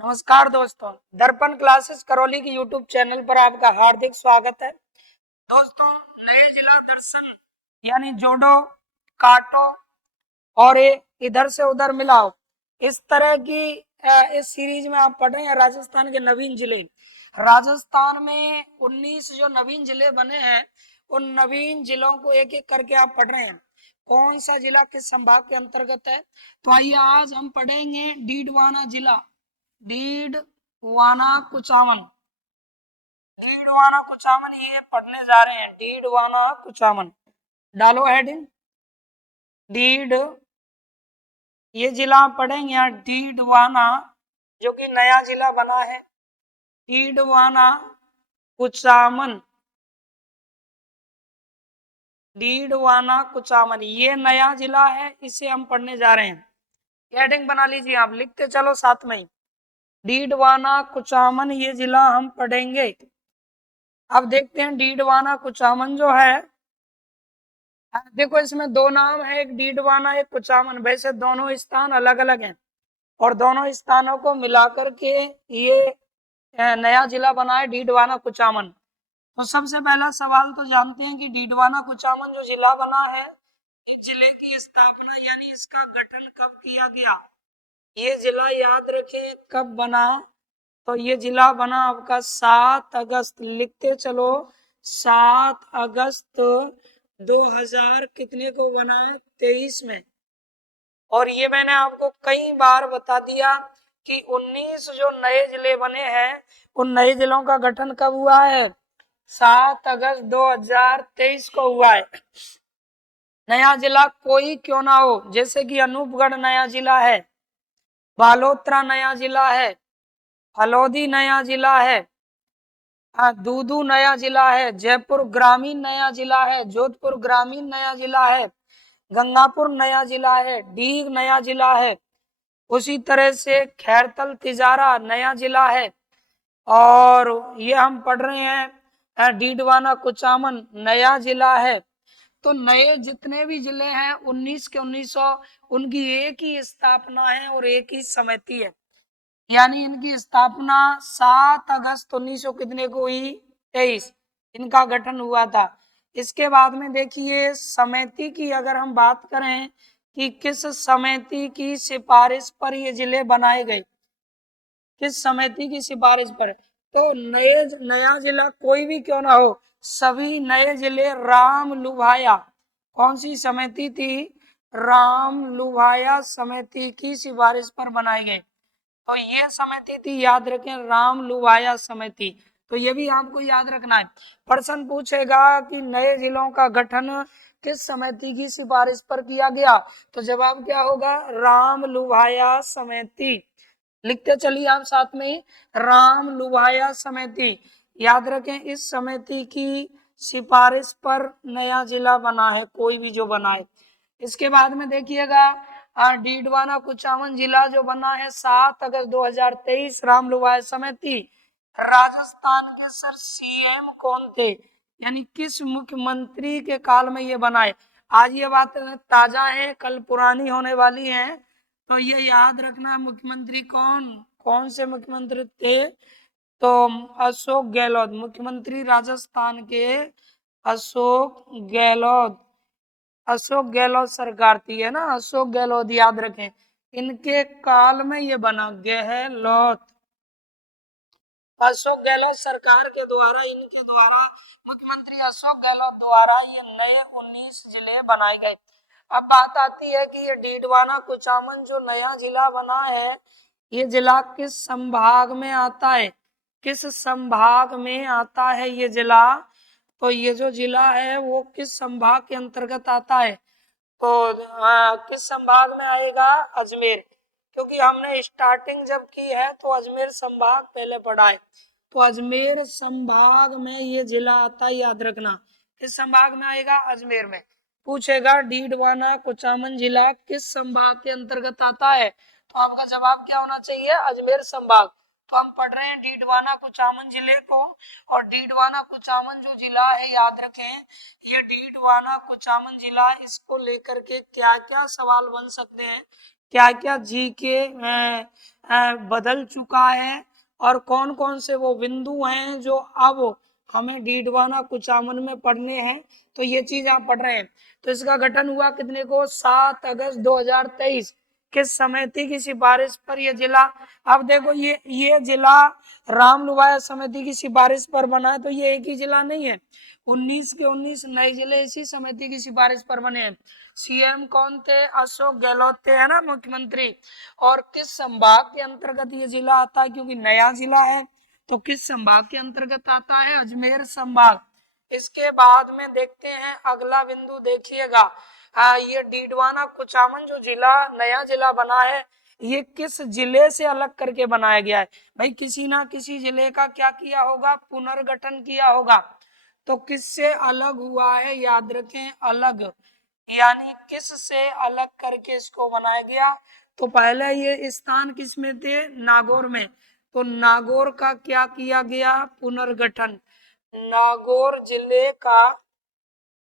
नमस्कार दोस्तों, दर्पण क्लासेस करौली की यूट्यूब चैनल पर आपका हार्दिक स्वागत है। दोस्तों, नए जिला दर्शन यानी जोड़ो, काटो और इधर से उधर मिलाओ, इस तरह की इस सीरीज में आप पढ़ रहे हैं राजस्थान के नवीन जिले। राजस्थान में 19 जो नवीन जिले बने हैं, उन नवीन जिलों को एक एक करके आप पढ़ रहे हैं। कौन सा जिला किस संभाग के अंतर्गत है, तो आइए आज हम पढ़ेंगे डीडवाना जिला। डीडवाना कुचामन, डीडवाना कुचामन ये पढ़ने जा रहे हैं। डीडवाना कुचामन डालो हेडिंग। डीड ये जिला पढ़ेंगे यहाँ, डीडवाना जो कि नया जिला बना है। डीडवाना कुचामन, डीडवाना कुचामन ये नया जिला है, इसे हम पढ़ने जा रहे हैं। हेडिंग बना लीजिए, आप लिखते चलो साथ में ही। डीडवाना कुचामन ये जिला हम पढ़ेंगे। अब देखते हैं डीडवाना कुचामन जो है, देखो इसमें दो नाम है, एक डीडवाना एक कुचामन। वैसे दोनों स्थान अलग अलग हैं और दोनों स्थानों को मिलाकर के ये नया जिला बना है डीडवाना कुचामन। तो सबसे पहला सवाल तो जानते हैं कि डीडवाना कुचामन जो जिला बना है, इस जिले की स्थापना यानी इसका गठन कब किया गया। ये जिला याद रखें कब बना, तो ये जिला बना आपका 7 अगस्त, लिखते चलो 7 अगस्त 2000 कितने को बना है, 23 में। और ये मैंने आपको कई बार बता दिया कि 19 जो नए जिले बने हैं, उन नए जिलों का गठन कब हुआ है, 7 अगस्त 2023 को हुआ है। नया जिला कोई क्यों ना हो, जैसे कि अनूपगढ़ नया जिला है, बालोतरा नया जिला है, हलोदी नया जिला है, दूदू नया जिला है, जयपुर ग्रामीण नया जिला है, जोधपुर ग्रामीण नया जिला है, गंगापुर नया जिला है, डीग नया जिला है, उसी तरह से खैरतल तिजारा नया जिला है। और ये हम पढ़ रहे हैं डीडवाना कुचामन नया जिला है। तो नए जितने भी जिले हैं 19 के 1900, उनकी एक ही स्थापना है और एक ही समिति है। यानी इनकी स्थापना 7 अगस्त 1900 कितने को हुई, 23, इनका गठन हुआ था। इसके बाद में देखिए समिति की अगर हम बात करें कि किस समिति की सिफारिश पर ये जिले बनाए गए, किस समिति की सिफारिश पर, तो नया जिला कोई भी क्यों ना हो, सभी नए जिले राम लुभाया, कौन सी समिति थी, राम लुभाया समिति की सिफारिश पर बनाए गए। तो ये समिति थी, याद रखें, राम लुभाया समिति। तो ये भी आपको याद रखना है। प्रश्न पूछेगा कि नए जिलों का गठन किस समिति की सिफारिश पर किया गया, तो जवाब क्या होगा, राम लुभाया समिति। लिखते चलिए आप साथ में, राम लुभाया समिति। याद रखें इस समिति की सिफारिश पर नया जिला बना है, कोई भी जो बना है। इसके बाद में देखिएगा डीडवाना कुचामन जिला जो बना है 7 अगस्त 2023, राम लुभाया समिति। राजस्थान के सर सीएम कौन थे, यानी किस मुख्यमंत्री के काल में ये बना है। आज ये बात ताजा है, कल पुरानी होने वाली है, तो ये याद रखना मुख्यमंत्री कौन कौन से मुख्यमंत्री थे। तो अशोक गहलोत मुख्यमंत्री राजस्थान के, अशोक गहलोत, अशोक गहलोत सरकार थी, है ना, अशोक गहलोत याद रखें, इनके काल में ये बना गहलोत। अशोक गहलोत सरकार के द्वारा, इनके द्वारा, मुख्यमंत्री अशोक गहलोत द्वारा ये नए 19 जिले बनाए गए। अब बात आती है कि ये डीडवाना कुचामन जो नया जिला बना है, ये जिला किस संभाग में आता है, किस संभाग में आता है ये जिला, तो ये जो जिला है वो किस संभाग के अंतर्गत आता है, तो किस संभाग में आएगा, अजमेर। क्योंकि हमने स्टार्टिंग जब की है तो अजमेर संभाग पहले पढ़ा है, तो अजमेर संभाग में ये जिला आता है, याद रखना किस संभाग में आएगा, अजमेर में। पूछेगा डीडवाना कुचामन जिला किस संभाग के अंतर्गत आता है, तो आपका जवाब क्या होना चाहिए, अजमेर संभाग। तो हम पढ़ रहे हैं डीडवाना कुचामन जिले को, और डीडवाना कुचामन जो जिला है, याद रखें ये डीडवाना कुचामन जिला, इसको लेकर के क्या क्या सवाल बन सकते हैं, क्या क्या जी के बदल चुका है और कौन कौन से वो बिंदु हैं जो अब हमें डीडवाना कुचामन में पढ़ने हैं। तो ये चीज आप पढ़ रहे हैं। तो इसका गठन हुआ कितने को, 7 अगस्त 2023। किस समिति की सिफारिश पर यह जिला, अब देखो ये जिला रामलुवाया समिति की सिफारिश पर बना है। तो ये एक ही जिला नहीं है, 19 के 19 नए जिले इसी समिति की सिफारिश पर बने हैं। सीएम कौन थे, अशोक गहलोत थे, है ना, मुख्यमंत्री। और किस संभाग के अंतर्गत ये जिला आता है, क्योंकि नया जिला है। तो किस संभाग के अंतर्गत आता है, अजमेर संभाग। इसके बाद में देखते हैं अगला बिंदु, देखिएगा ये डीडवाना कुचामन जो जिला नया जिला बना है, ये किस जिले से अलग करके बनाया गया है। भाई किसी ना किसी जिले का क्या किया होगा, पुनर्गठन किया होगा। तो किससे अलग हुआ है, याद रखें, अलग, यानी किस से अलग करके इसको बनाया गया। तो पहले ये स्थान किस में थे, नागौर में। तो नागौर का क्या किया गया, पुनर्गठन। नागौर जिले का,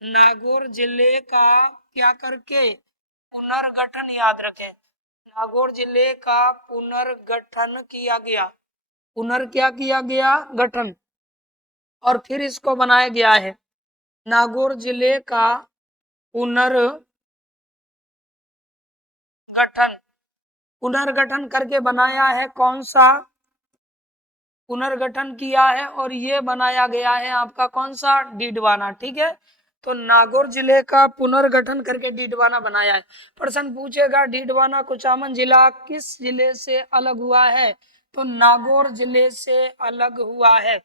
नागौर जिले का क्या करके, पुनर्गठन, याद रखें, नागौर जिले का पुनर्गठन किया गया। क्या किया गया, गठन। और फिर इसको बनाया गया है, नागौर जिले का पुनर्गठन, पुनर्गठन करके बनाया है। कौन सा, पुनर्गठन किया है और ये बनाया गया है आपका कौन सा, डीडवाना। ठीक है, तो नागौर जिले का पुनर्गठन करके डीडवाना बनाया है। प्रश्न पूछेगा डीडवाना कुचामन जिला किस जिले से अलग हुआ है, तो नागौर जिले से अलग हुआ है।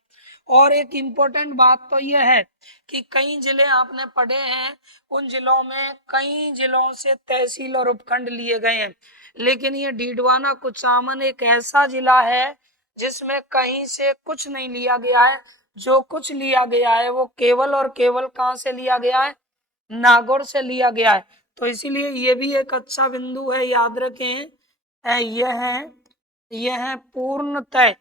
और एक इम्पोर्टेंट बात तो यह है कि कई जिले आपने पढ़े हैं, उन जिलों में कई जिलों से तहसील और उपखंड लिए गए हैं, लेकिन ये डीडवाना कुचामन एक ऐसा जिला है जिसमें कहीं से कुछ नहीं लिया गया है। जो कुछ लिया गया है वो केवल और केवल कहाँ से लिया गया है, नागौर से लिया गया है। तो इसीलिए ये भी एक अच्छा बिंदु है, याद रखें। यह है पूर्णतः,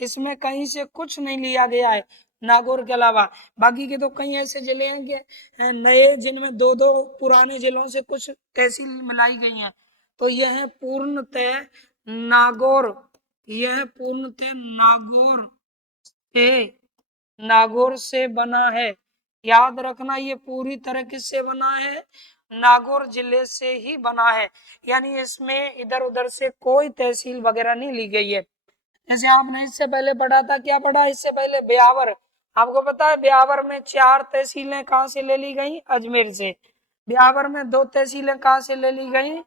इसमें कहीं से कुछ नहीं लिया गया है नागौर के अलावा। बाकी के तो कई ऐसे जिले हैं कि नए, जिनमें दो दो पुराने जिलों से कुछ तहसील मिलाई गई हैं। तो यह है पूर्णतः नागौर, यह पूर्णतः नागौर से बना है। याद रखना, ये पूरी तरह किससे बना है, नागौर जिले से ही बना है, यानी इसमें इधर उधर से कोई तहसील वगैरह नहीं ली गई है। जैसे आपने इससे पहले पढ़ा था, क्या पढ़ा इससे पहले, ब्यावर। आपको पता है ब्यावर में 4 तहसीलें कहाँ से ले ली गई, अजमेर से। ब्यावर में 2 तहसीलें कहाँ से ले ली गई,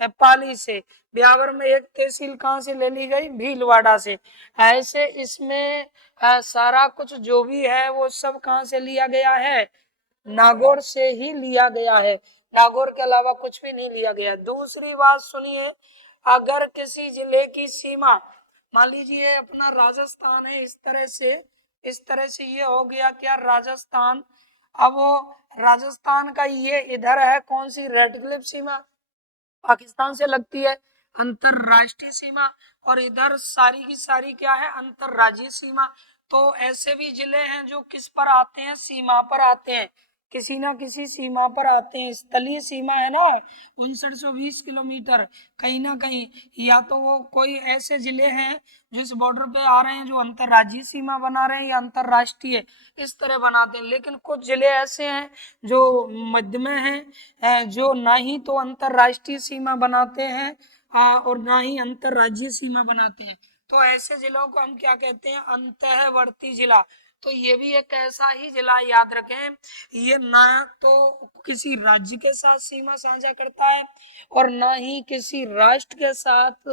पाली से। ब्यावर में 1 तहसील कहाँ से ले ली गई, भीलवाड़ा से। ऐसे इसमें सारा कुछ जो भी है वो सब कहाँ से लिया गया है, नागौर से ही लिया गया है। नागौर के अलावा कुछ भी नहीं लिया गया। दूसरी बात सुनिए, अगर किसी जिले की सीमा, मान लीजिए अपना राजस्थान है, इस तरह से ये हो गया क्या, राजस्थान। अब वो राजस्थान का ये इधर है कौन सी, रेड क्लिफ सीमा, पाकिस्तान से लगती है, अंतरराष्ट्रीय सीमा। और इधर सारी की सारी क्या है, अंतरराज्यीय सीमा। तो ऐसे भी जिले हैं जो किस पर आते हैं, सीमा पर आते हैं, किसी ना किसी सीमा पर आते हैं। स्थलीय सीमा है ना 5920 किलोमीटर, कहीं ना कहीं या तो वो कोई ऐसे जिले हैं जो इस बॉर्डर पे आ रहे हैं, जो अंतरराज्यीय सीमा बना रहे हैं या अंतरराष्ट्रीय, इस तरह बनाते हैं। लेकिन कुछ जिले ऐसे हैं जो मध्य में हैं, जो ना ही तो अंतरराष्ट्रीय सीमा बनाते हैं और ना ही अंतरराज्यीय सीमा बनाते हैं। तो ऐसे जिलों को हम क्या कहते हैं, अंतःवर्ती जिला। तो ये भी एक ऐसा ही जिला, याद रखें, ये ना तो किसी राज्य के साथ सीमा साझा करता है और ना ही किसी राष्ट्र के साथ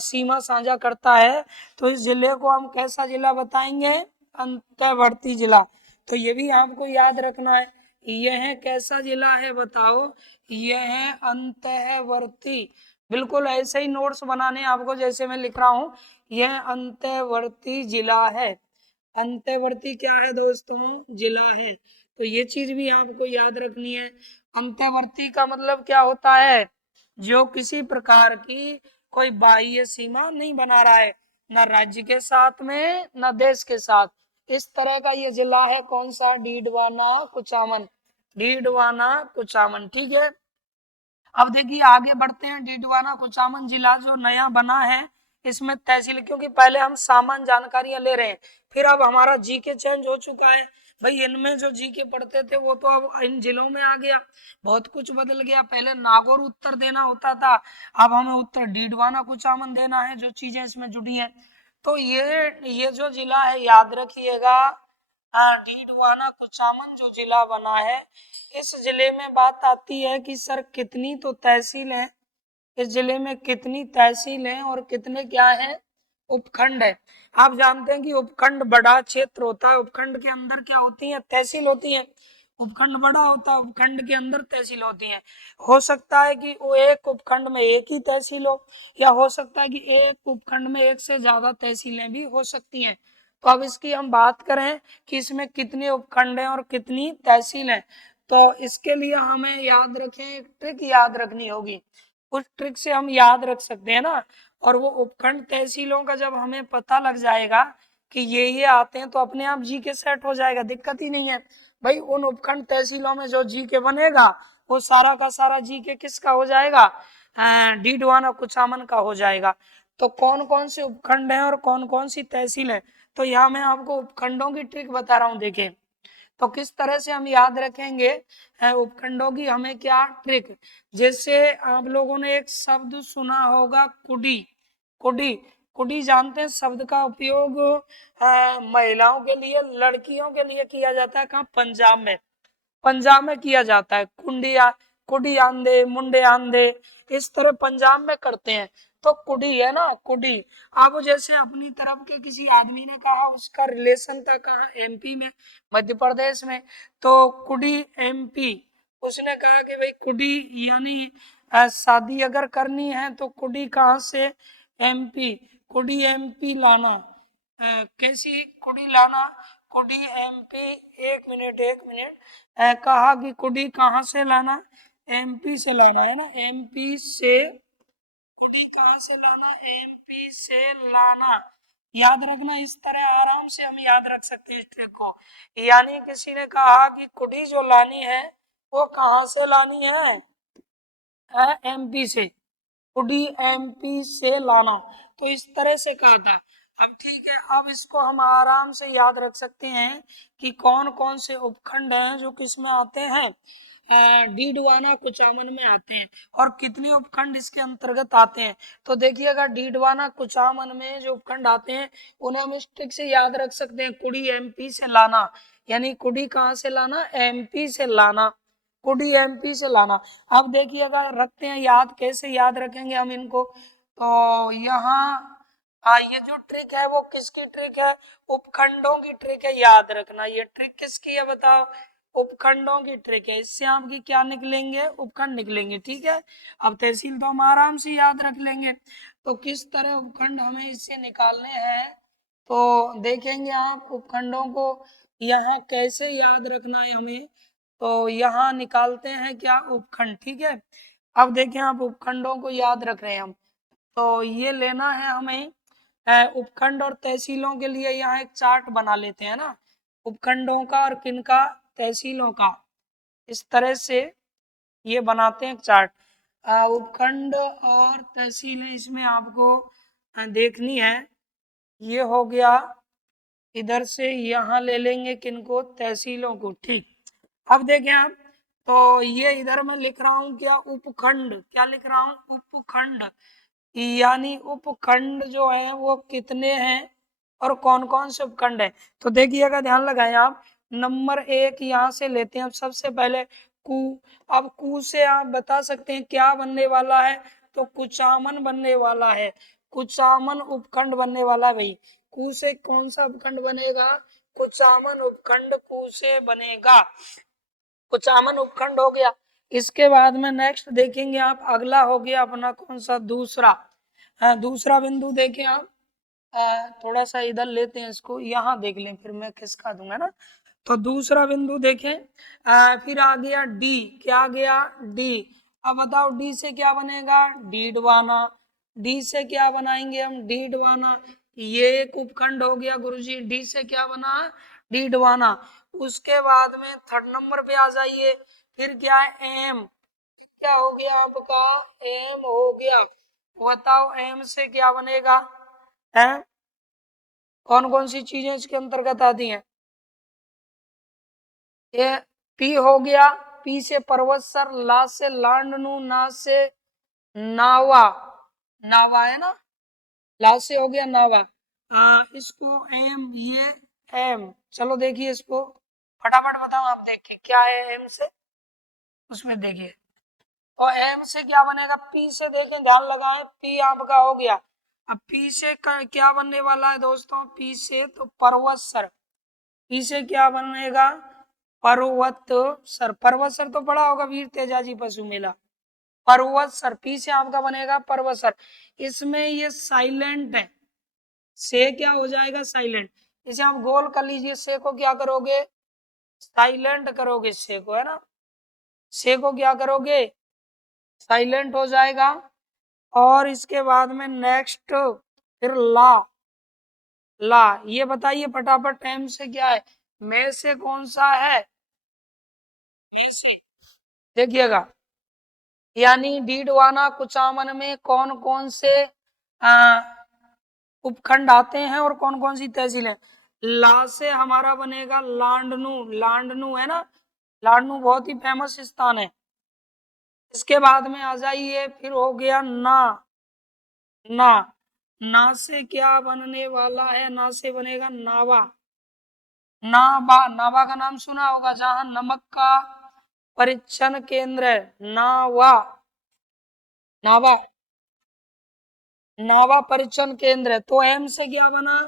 सीमा साझा करता है। तो इस जिले को हम कैसा जिला बताएंगे, अंतःवर्ती जिला। तो ये भी आपको याद रखना है, यह कैसा जिला है बताओ, यह है अंतःवर्ती। बिल्कुल ऐसे ही नोट्स बनाने आपको जैसे मैं लिख रहा हूँ, यह अंतःवर्ती जिला है। अंतःवर्ती क्या है दोस्तों, जिला है। तो ये चीज भी आपको याद रखनी है। अंतःवर्ती का मतलब क्या होता है, जो किसी प्रकार की कोई बाह्य सीमा नहीं बना रहा है, न राज्य के साथ में न देश के साथ। इस तरह का ये जिला है कौन सा, डीडवाना कुचामन। डीडवाना कुचामन, ठीक है। अब देखिए आगे बढ़ते हैं। डीडवाना कुचामन जिला जो नया बना है इसमें तहसील, क्योंकि पहले हम सामान्य जानकारियां ले रहे हैं, फिर अब हमारा जीके चेंज हो चुका है भाई। इनमें जो जीके पढ़ते थे वो तो अब इन जिलों में आ गया, बहुत कुछ बदल गया। पहले नागौर उत्तर देना होता था, अब हमें उत्तर डीडवाना कुचामन देना है, जो चीजें इसमें जुड़ी हैं। तो ये जो जिला है याद रखिएगा, डीडवाना कुचामन जो जिला बना है, इस जिले में बात आती है कि सर कितनी तो तहसील है, इस जिले में कितनी तहसील है और कितने क्या है उपखंड है। आप जानते हैं कि उपखंड बड़ा क्षेत्र होता है, उपखंड के अंदर क्या होती है, तहसील होती है। उपखंड बड़ा होता है, उपखंड के अंदर तहसील होती है। हो सकता है कि वो एक उपखंड में एक ही तहसील हो, या हो सकता है कि एक उपखंड में एक से ज्यादा तहसीलें भी हो सकती हैं। तो अब इसकी हम बात करें कि इसमें कितने उपखंड हैं और कितनी तहसील हैं, तो इसके लिए हमें याद रखें, एक ट्रिक याद रखनी होगी। उस ट्रिक से हम याद रख सकते हैं ना। और वो उपखंड तहसीलों का जब हमें पता लग जाएगा कि ये आते हैं, तो अपने आप जी के सेट हो जाएगा, दिक्कत ही नहीं है भाई। उन उपखंड तहसीलों में जो जी के बनेगा वो सारा का सारा जी के किसका हो जाएगा, डीडवाना कुचामन का हो जाएगा। तो कौन कौन से उपखंड हैं और कौन कौन सी तहसील है, तो यहाँ मैं आपको उपखंडों की ट्रिक बता रहा हूँ। देखिए तो किस तरह से हम याद रखेंगे उपखंडों की, हमें क्या ट्रिक। जैसे आप लोगों ने एक शब्द सुना होगा कुडी। कुडी, कुडी जानते हैं, शब्द का उपयोग महिलाओं के लिए, लड़कियों के लिए किया जाता है। कहाँ, पंजाब में, पंजाब में किया जाता है। कुंडिया, कुड़ी आंदे, मुंडे आंदे, इस तरह पंजाब में करते हैं। तो कुड़ी है ना, कुड़ी। अब जैसे अपनी तरफ के किसी आदमी ने कहा, उसका रिलेशन था कहाँ, एमपी में, मध्य प्रदेश में, तो कुड़ी एमपी। उसने कहा कि भाई कुड़ी यानी शादी अगर करनी है तो कुड़ी कहाँ से, एमपी। कुड़ी एमपी लाना, कैसी कुड़ी लाना, कुड़ी एमपी। एक मिनट एक मिनट, कहा कि कुड़ी कहाँ से लाना, एमपी से लाना है ना, एमपी से। कुड़ी कहाँ से लाना, एमपी से लाना। याद रखना, इस तरह आराम से हम याद रख सकते हैं इस ट्रिक को। यानी किसी ने कहा कि कुड़ी जो लानी है वो कहाँ से लानी है, एमपी से। कुड़ी एमपी से लाना, तो इस तरह से कहा था। अब ठीक है, अब इसको हम आराम से याद रख सकते हैं कि कौन कौन से उपखंड हैं जो किस में आते हैं, डीडवाना कुचामन में आते हैं, और कितने उपखंड इसके अंतर्गत आते हैं। तो देखिएगा, डीडवाना कुचामन में जो उपखंड आते हैं उन्हें हम इस ट्रिक से याद रख सकते हैं, कुड़ी एमपी से लाना। यानी कुड़ी कहाँ से लाना, एमपी से लाना, कुड़ी एमपी से लाना। अब देखिएगा, रखते हैं याद, कैसे याद रखेंगे हम इनको। तो यहाँ ये जो ट्रिक है वो किसकी ट्रिक है, उपखंडों की ट्रिक है, याद रखना। ये ट्रिक किसकी है बताओ, उपखंडों की ट्रिक है। इससे आपकी क्या निकलेंगे, उपखंड निकलेंगे, ठीक है। अब तहसील तो हम आराम से याद रख लेंगे, तो किस तरह उपखंड हमें इससे निकालने हैं, तो देखेंगे आप उपखंडों को यहाँ कैसे याद रखना है हमें। तो यहाँ निकालते हैं क्या, उपखंड, ठीक है। अब देखें, आप उपखंडों को याद रख रहे हैं हम, तो ये लेना है हमें उपखंड और तहसीलों के लिए। यहाँ एक चार्ट बना लेते हैं ना, उपखंडों का और किनका, तहसीलों का। इस तरह से ये बनाते हैं एक चार्ट। उपखंड और तहसीलें इसमें आपको देखनी है। ये हो गया, इधर से यहाँ ले लेंगे किनको, तहसीलों को, ठीक। अब देखें आप, तो ये इधर मैं लिख रहा हूँ क्या, उपखंड, क्या लिख रहा हूँ, उपखंड। यानी उपखंड जो है वो कितने हैं और कौन कौन से उपखंड है। तो देखिएगा, ध्यान लगाएं आप, नंबर 1 यहाँ से लेते हैं। अब सबसे पहले कु। अब कु से आप बता सकते हैं क्या बनने वाला है, तो कुचामन बनने वाला है। कुचामन उपखंड बनने वाला है भाई। कु से कौन सा उपखंड बनेगा, कुचामन उपखंड कु से बनेगा। कुचामन उपखंड हो गया। इसके बाद में नेक्स्ट देखेंगे आप, अगला हो गया अपना कौन सा, दूसरा। दूसरा बिंदु देखें आप, थोड़ा सा इधर लेते हैं इसको, यहाँ देख लें, फिर मैं खिसका दूंगा ना। तो दूसरा बिंदु देखें, फिर आ गया डी, क्या आ गया, डी। अब बताओ डी से क्या बनेगा, डीडवाना। डी से क्या बनाएंगे हम, डीडवाना। ये एक उपखंड हो गया गुरुजी, डी से क्या बना, डीडवाना। उसके बाद में थर्ड नंबर पे आ जाइए, फिर क्या है, एम। क्या हो गया आपका, एम हो गया। बताओ एम से क्या बनेगा, है कौन कौन सी चीजें इसके अंतर्गत आती हैं। ये पी हो गया, पी से पर्वतसर, ला से लांडनु, ना से नावा, नावा है ना, ला से हो गया नावा। इसको एम, ये एम, चलो देखिए इसको फटाफट बताओ आप, देखिए क्या है एम से, उसमें देखिए। और एम से क्या बनेगा, पी से देखें, ध्यान लगाएं, पी आपका हो गया। अब पी से क्या बनने वाला है दोस्तों, पी से तो पर्वत सर, पी से क्या बनेगा, पर्वत सर। पर्वत सर तो पढ़ा होगा, वीर तेजाजी पशु मेला। पर्वत सर, पी से आपका बनेगा पर्वत सर। इसमें ये साइलेंट है, से क्या हो जाएगा, साइलेंट। इसे आप गोल कर लीजिए, से को क्या करोगे, साइलेंट करोगे, से को, है ना, से को क्या करोगे, साइलेंट हो जाएगा। और इसके बाद में नेक्स्ट फिर ला, ला, ये बताइए फटाफट, एम से क्या है, में से कौन सा है, में से देखिएगा। यानी डीडवाना कुचामन में कौन कौन से उपखंड आते हैं और कौन कौन सी तहसीलें। ला से हमारा बनेगा लांडनु, लांडनु है ना, लांडनु बहुत ही फेमस स्थान है। इसके बाद में आ जाइए, फिर हो गया ना, ना, ना से क्या बनने वाला है, ना से बनेगा नावा, नावा, नावा का नाम सुना होगा, जहां नमक का परीक्षण केंद्र है, नावा, नावा, नावा परीक्षण केंद्र है। तो एम से क्या बना,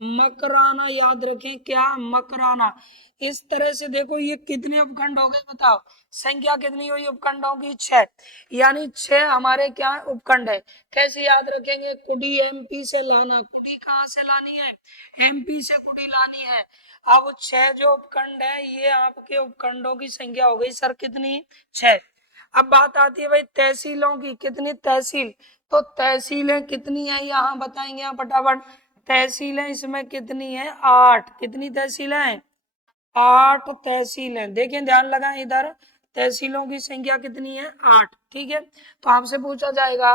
मकराना, याद रखें क्या, मकराना। इस तरह से देखो ये कितने उपखंड हो गए बताओ, संख्या कितनी हुई उपखंडों की, 6। यानी 6 हमारे क्या है, उपखंड है। कैसे याद रखेंगे, कुडी एमपी से लाना, कुडी कहाँ से लानी है, एमपी से कुडी लानी है। अब 6 जो उपखंड है, ये आपके उपखंडों की संख्या हो गई सर कितनी, 6। अब बात आती है भाई तहसीलों की, कितनी तहसील, तो तहसीलें कितनी है यहाँ बताएंगे आप फटाफट। तहसीलें इसमें कितनी है, 8। कितनी तहसीलें हैं, 8 तहसीलें। देखिए ध्यान लगाएं इधर, तहसीलों की संख्या कितनी है, 8। ठीक है, तो आपसे पूछा जाएगा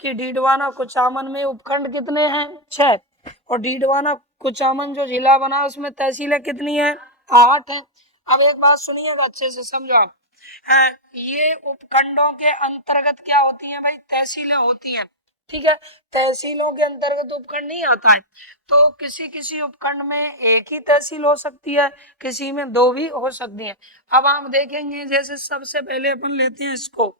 कि डीडवाना कुचामन में उपखंड कितने हैं, 6। और डीडवाना कुचामन जो जिला बना उसमें तहसीलें कितनी है, 8 है। अब एक बात सुनिएगा, अच्छे से समझो आप। ये उपखंडों के अंतर्गत क्या होती है भाई, तहसीलें होती हैं। ठीक है, तहसीलों के अंतर्गत उपखंड नहीं आता है। तो किसी किसी उपखंड में एक ही तहसील हो सकती है, किसी में 2 भी हो सकती है। अब आप देखेंगे, जैसे सबसे पहले अपन लेते हैं इसको,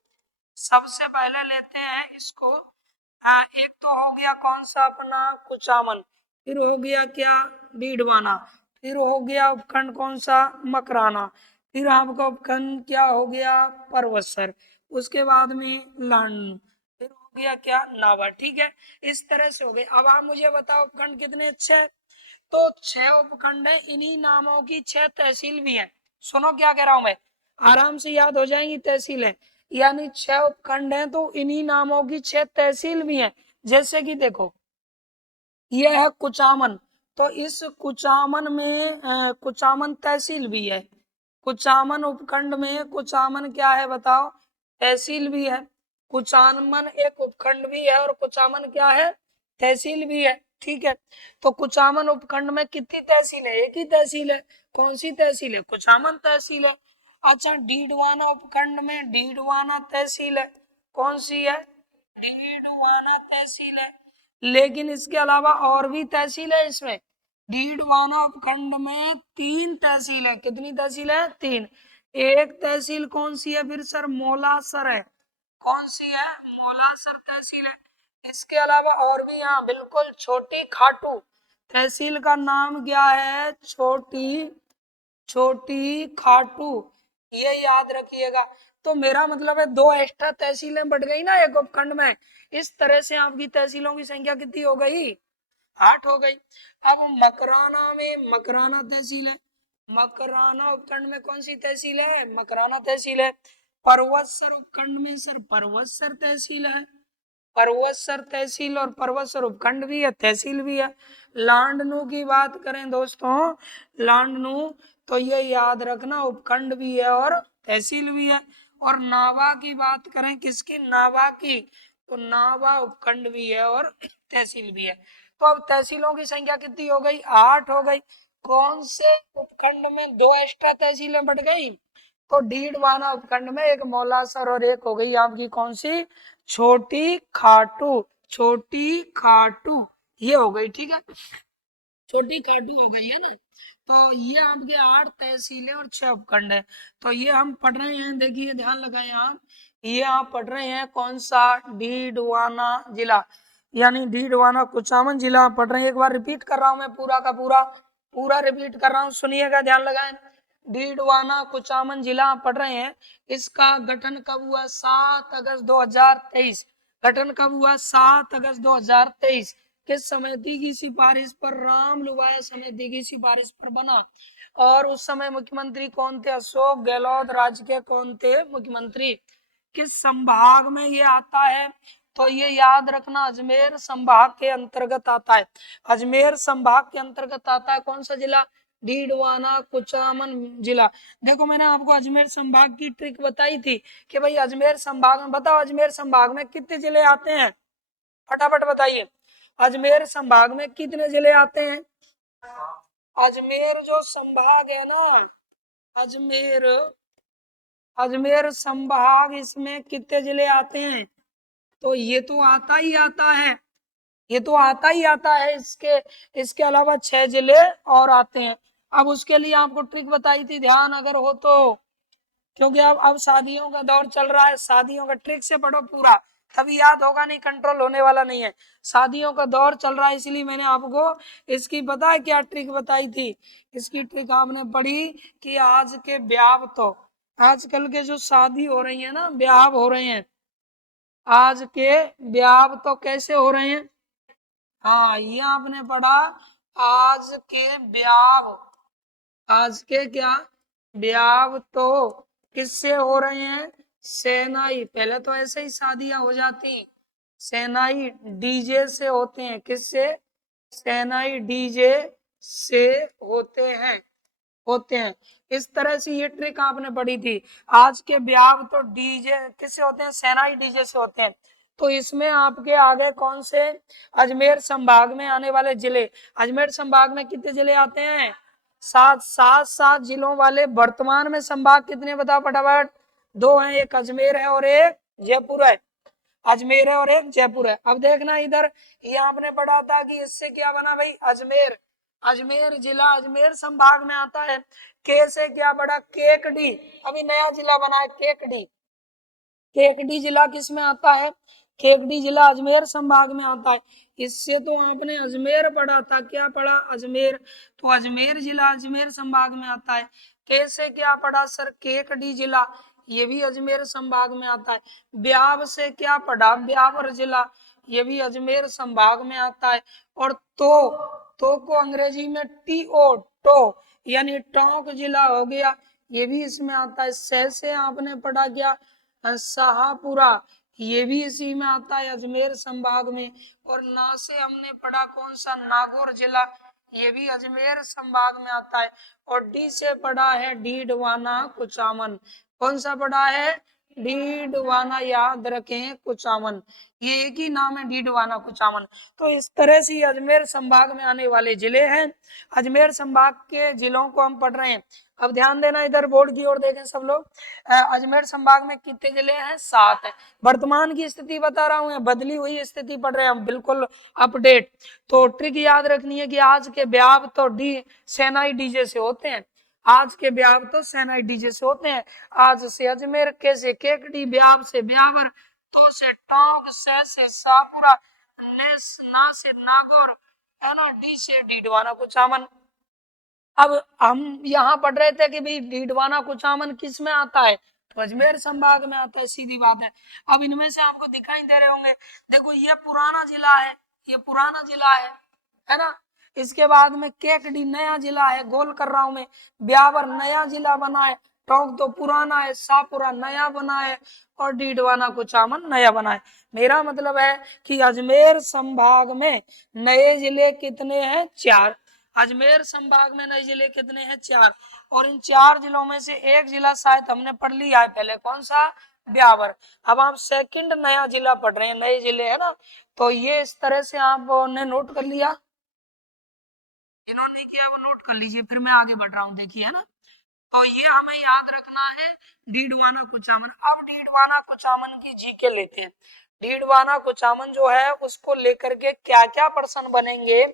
सबसे पहले लेते हैं इसको। एक तो हो गया कौन सा अपना, कुचामन, फिर हो गया क्या, डीडवाना, फिर हो गया उपखंड कौन सा, मकराना, फिर आपका उपखंड क्या हो गया, परवसर, उसके बाद में लांड, फिर हो गया क्या, नावा। ठीक है, इस तरह से हो गए। अब आप मुझे बताओ उपखंड कितने अच्छे हैं, तो 6 उपखंड है, इन्हीं नामों की 6 तहसील भी है। सुनो क्या कह रहा हूं मैं, आराम से याद हो जाएंगी तहसीलें। यानी 6 उपखंड हैं, तो इन्हीं नामों की 6 तहसील भी हैं। जैसे कि देखो, यह है कुचामन, तो इस कुचामन में कुचामन तहसील भी है। कुचामन उपखंड में कुचामन क्या है बताओ, तहसील भी है। कुचामन एक उपखंड भी है और कुचामन क्या है, तहसील भी है। ठीक है, तो कुचामन उपखंड में कितनी तहसील है, एक ही तहसील है। कौन सी तहसील है, कुचामन तहसील है। अच्छा, डीडवाना उपखंड में डीडवाना तहसील है, कौन सी है, डीडवाना तहसील है। लेकिन इसके अलावा और भी तहसील है इसमें। डीडवाना उपखंड में 3 तहसील है। कितनी तहसील है, 3। एक तहसील कौन सी है फिर सर, मोलासर है। कौन सी है, मोलासर तहसील है। इसके अलावा और भी, यहाँ बिल्कुल, छोटी खाटू तहसील का नाम क्या है, छोटी, छोटी खाटू, ये याद रखिएगा। तो मेरा मतलब है 2 एक्स्ट्रा तहसीलें बढ़ गई ना एक उपखंड में। इस तरह से आपकी तहसीलों की संख्या कितनी हो गई, 8 हो गई। अब मकराना में मकराना तहसील है। मकराना उपखंड में कौन सी तहसील है, मकराना तहसील है। पर्वतसर उपखंड में सर पर्वतसर तहसील है। पर्वतसर तहसील और पर्वतसर उपखंड भी है, तहसील भी है। लांडनु की बात करें दोस्तों, लांडनु, तो ये याद रखना उपखंड भी है और तहसील भी है। और नावा की बात करें किसकी, नावा की, तो नावा उपखंड भी है और तहसील भी है। तो अब तहसीलों की संख्या कितनी हो गई, 8 हो गई। कौन से उपखंड में 2 एक्स्ट्रा तहसीलें बढ़ गई, तो डीडवाना उपखंड में एक मौलासर और एक हो गई आपकी कौन सी, छोटी खाटू, छोटी खाटू ये हो गई, ठीक है, छोटी खाटू हो गई है ना। तो ये आपके 8 तहसीलें और 6 उपखंड है। तो ये हम पढ़ रहे हैं, देखिए ध्यान लगाएं आप, ये आप पढ़ रहे हैं कौन सा, डीडवाना जिला, यानी डीडवाना कुचामन जिला आप पढ़ रहे हैं। एक बार रिपीट कर रहा हूं मैं, पूरा का पूरा पूरा रिपीट कर रहा हूं, सुनिएगा, ध्यान लगाएं। डीडवाना कुचामन जिला आप पढ़ रहे हैं। इसका गठन कब हुआ, 7 अगस्त 2023। गठन कब हुआ, 7 अगस्त 2023। किस समिति की सिफारिश पर, राम लुबाया समिति की सिफारिश पर बना। और उस समय मुख्यमंत्री कौन थे, अशोक गहलोत, राज्य के कौन थे मुख्यमंत्री। किस संभाग में ये आता है, तो ये याद रखना अजमेर संभाग के अंतर्गत आता है। अजमेर संभाग के अंतर्गत आता है कौन सा जिला, डीडवाना कुचामन जिला। देखो मैंने आपको अजमेर संभाग की ट्रिक बताई थी कि भाई अजमेर संभाग में, बताओ अजमेर संभाग में कितने जिले आते हैं, फटाफट बताइए, अजमेर संभाग में कितने जिले आते हैं। अजमेर जो संभाग है ना, अजमेर, अजमेर संभाग, इसमें कितने जिले आते हैं, तो ये तो आता ही आता है, ये तो आता ही आता है। इसके इसके अलावा 6 जिले और आते हैं। अब उसके लिए आपको ट्रिक बताई थी, ध्यान अगर हो तो, क्योंकि अब शादियों का दौर चल रहा है, शादियों का ट्रिक से पढ़ो पूरा, तभी याद होगा, नहीं कंट्रोल होने वाला नहीं है। शादियों का दौर चल रहा है, इसलिए मैंने आपको इसकी पता है क्या ट्रिक बताई थी। इसकी ट्रिक आपने पढ़ी कि आज के ब्याह, तो आजकल के जो शादी हो रही है ना, ब्याह हो रहे हैं, आज के ब्याह तो कैसे हो रहे हैं, हाँ ये आपने पढ़ा, आज के ब्याह, आज के क्या ब्याह तो किससे हो रहे हैं, सेनाई, पहले तो ऐसे ही शादियां हो जाती, सेनाई डीजे से होते हैं, किससे, सेनाई डीजे से होते हैं, होते हैं। इस तरह से ये ट्रिक आपने पढ़ी थी, आज के ब्याह तो डीजे किससे होते हैं, सेनाई डीजे से होते हैं। तो इसमें आपके आगे कौन से, अजमेर संभाग में आने वाले जिले, अजमेर संभाग में कितने जिले आते हैं, 7, 7 जिलों वाले वर्तमान में संभाग कितने बताओ फटाफट, 2 हैं, एक अजमेर है और एक जयपुर है, अजमेर है और एक जयपुर है। अब देखना इधर, ये आपने पढ़ा था कि इससे क्या बना भाई, अजमेर, अजमेर जिला अजमेर संभाग में आता है। के से क्या बड़ा, केकडी, अभी नया जिला बना है केकडी, केकडी जिला किस में आता है, केकडी जिला अजमेर संभाग में आता है। इससे तो आपने अजमेर पढ़ा था, क्या पढ़ा, अजमेर, तो अजमेर जिला अजमेर संभाग में आता है। कैसे क्या पढ़ा सर, केकडी जिला, ये भी अजमेर संभाग में आता है। ब्याव से क्या पढ़ा, ब्यावर जिला, ये भी अजमेर संभाग में आता है। और तो को अंग्रेजी में टीओ, टो यानी टोंक जिला हो गया, ये भी इसमें आता है। से आपने पढ़ा क्या, शाहपुरा, ये भी इसी में आता है अजमेर संभाग में। और ना से हमने पढ़ा कौन सा, नागौर जिला, ये भी अजमेर संभाग में आता है। और डी से पढ़ा है डीडवाना कुचामन, कौन सा पढ़ा है, डीडवाना, याद रखें कुचामन, ये एक ही नाम है डीडवाना कुचामन। तो इस तरह से अजमेर संभाग में आने वाले जिले हैं। अजमेर संभाग के जिलों को हम पढ़ रहे हैं। अब ध्यान देना, इधर बोर्ड की ओर देखें सब लोग, अजमेर संभाग में कितने जिले हैं, 7 है। वर्तमान की स्थिति बता रहा हूँ, बदली हुई स्थिति पढ़ रहे हैं हम, बिल्कुल अपडेट। तो ट्रिक याद रखनी है कि आज के ब्याह तो सेनाई डीजे से होते हैं, आज के ब्याह तो सेनाई डीजे से होते हैं। आज से अजमेर, के से केकड़ी, ब्याह से ब्यावर, तो से टोंक, से शाहपुरा, ना से नागौर, है ना, डी से डीडवाना कुचामन। अब हम यहाँ पढ़ रहे थे कि भाई डीडवाना कुचामन किस में आता है, तो अजमेर संभाग में आता है, सीधी बात है। अब इनमें से आपको दिखाई दे रहे होंगे, देखो ये पुराना जिला है, ये पुराना जिला है ना। इसके बाद में केकडी नया जिला है, गोल कर रहा हूं मैं, ब्यावर नया जिला बना है, टोंक तो पुराना है, शाहपुरा नया बना है, और डीडवाना कुचामन नया बना है। मेरा मतलब है कि अजमेर संभाग में नए जिले कितने हैं, 4। अजमेर संभाग में नए जिले कितने हैं? 4। और इन 4 जिलों में से एक जिला शायद हमने पढ़ लिया है पहले, कौन सा? ब्यावर। अब आप सेकंड नया जिला पढ़ रहे हैं, नए जिले है ना, तो ये इस तरह से आपने नोट कर लिया, जिन्होंने किया वो नोट कर लीजिए, फिर मैं आगे बढ़ रहा हूँ, देखिए है ना। तो ये हमें याद रखना है डीडवाना कुचामन। अब डीडवाना कुचामन की जीके लेते हैं। डीडवाना कुचामन जो है उसको लेकर के क्या क्या प्रश्न बनेंगे,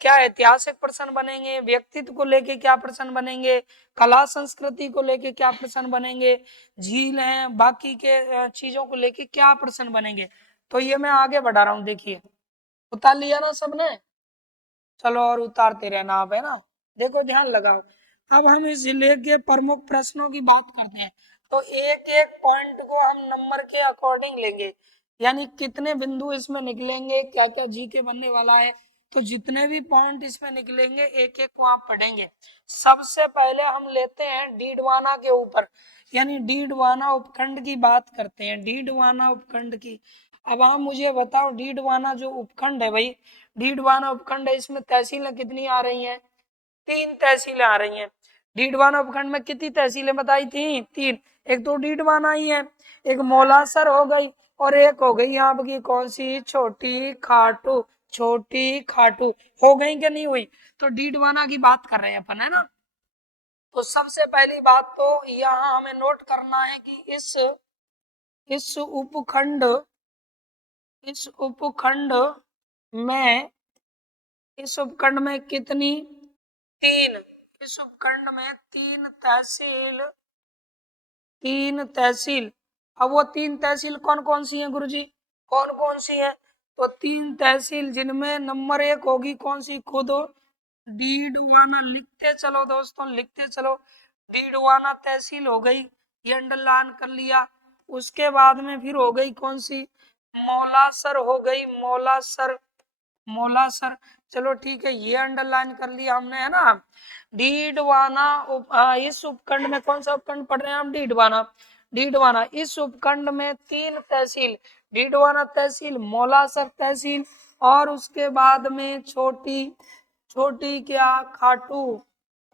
क्या ऐतिहासिक प्रश्न बनेंगे, व्यक्तित्व को लेके क्या प्रश्न बनेंगे, कला संस्कृति को लेके क्या प्रश्न बनेंगे, झील है बाकी के चीजों को लेके क्या प्रश्न बनेंगे, तो ये मैं आगे बढ़ा रहा हूँ। देखिए उतार लिया ना सबने, चलो और उतारते रहना आप, है ना। देखो ध्यान लगाओ, अब हम इस जिले के प्रमुख प्रश्नों की बात करते हैं, तो एक एक पॉइंट को हम नंबर के अकॉर्डिंग लेंगे, यानी कितने बिंदु इसमें निकलेंगे, क्या क्या जी के बनने वाला है, तो जितने भी पॉइंट इसमें निकलेंगे एक एक को आप पढ़ेंगे। सबसे पहले हम लेते हैं डीडवाना के ऊपर, यानी डीडवाना उपखंड की बात करते हैं, डीडवाना उपखंड की। अब आप मुझे बताओ, डीडवाना जो उपखंड है भाई, डीडवाना उपखंड है, इसमें तहसीलें कितनी आ रही हैं? 3 तहसीलें आ रही हैं। डीडवाना उपखंड में कितनी तहसीलें बताई थी? 3। एक तो डीडवाना ही है, एक मौलासर हो गई, और एक हो गई आपकी कौन सी? छोटी खाटू। छोटी खाटू हो गई कि नहीं हुई? तो डीडवाना की बात कर रहे हैं अपन, है ना। तो सबसे पहली बात तो यहाँ हमें नोट करना है कि इस उपखंड इस उपखंड में इस उपखंड में कितनी? 3। इस उपखंड में 3 तहसील। अब वो 3 तहसील कौन कौन सी हैं गुरुजी? कौन कौन सी हैं? तो 3 तहसील जिनमें नंबर 1 होगी कौन सी? खुद डीडवाना। लिखते चलो दोस्तों, लिखते चलो। डीडवाना तहसील हो गई, ये अंडरलाइन कर लिया। उसके बाद में फिर हो गई कौन सी? मौलासर हो गई, मौलासर। मौलासर, चलो ठीक है, ये अंडरलाइन कर लिया हमने, है ना। डीडवाना इस उपखंड में कौन सा उपखंड पढ़ रहे हैं हम? डीडवाना। डीडवाना इस उपखंड में 3 तहसील, डीडवाना तहसील, मौलासर तहसील, और उसके बाद में छोटी छोटी क्या? खाटू।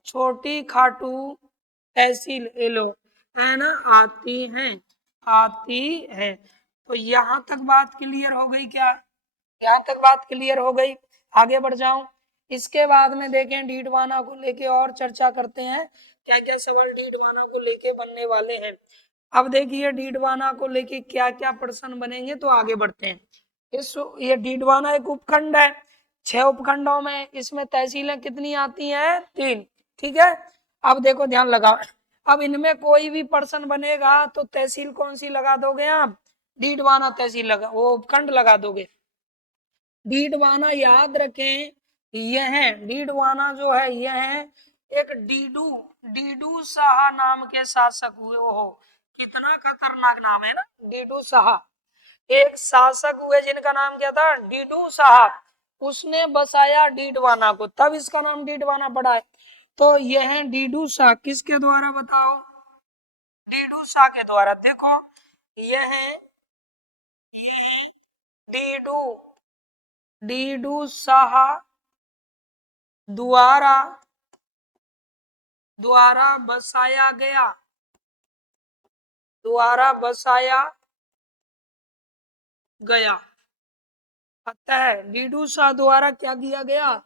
छोटी खाटू तहसील, ये लो, है ना, आती है। तो यहाँ तक बात क्लियर हो गई क्या? यहाँ तक बात क्लियर हो गई। आगे बढ़ जाऊं, इसके बाद में देखें डीडवाना को लेके और चर्चा करते हैं, क्या क्या सवाल डीडवाना को लेके बनने वाले हैं। अब देखिए डीडवाना को लेके क्या क्या प्रश्न बनेंगे, तो आगे बढ़ते हैं। ये डीडवाना एक उपखंड है, 6 उपखंडों में इसमें तहसीलें कितनी आती हैं? 3। ठीक है, अब देखो ध्यान लगाओ, अब इनमें कोई भी प्रश्न बनेगा तो तहसील कौन सी लगा दोगे आप? डीडवाना तहसील लगा, वो उपखंड लगा दोगे। डीडवाना याद रखें, यह डीडवाना जो है यह एक डीडू डीडू शाह नाम के शासक हुए हो। कितना खतरनाक नाम है ना, डीडू शाह। एक शासक हुए जिनका नाम क्या था? डीडू शाह। उसने बसाया डीडवाना को, तब इसका नाम डीडवाना पड़ा है। तो यह डीडू शाह किसके द्वारा बताओ? डीडू शाह के द्वारा। देखो यह डीडू डीडू शाह द्वारा द्वारा बसाया गया, द्वारा बसाया गया। अतः डीडू शाह द्वारा क्या किया गया?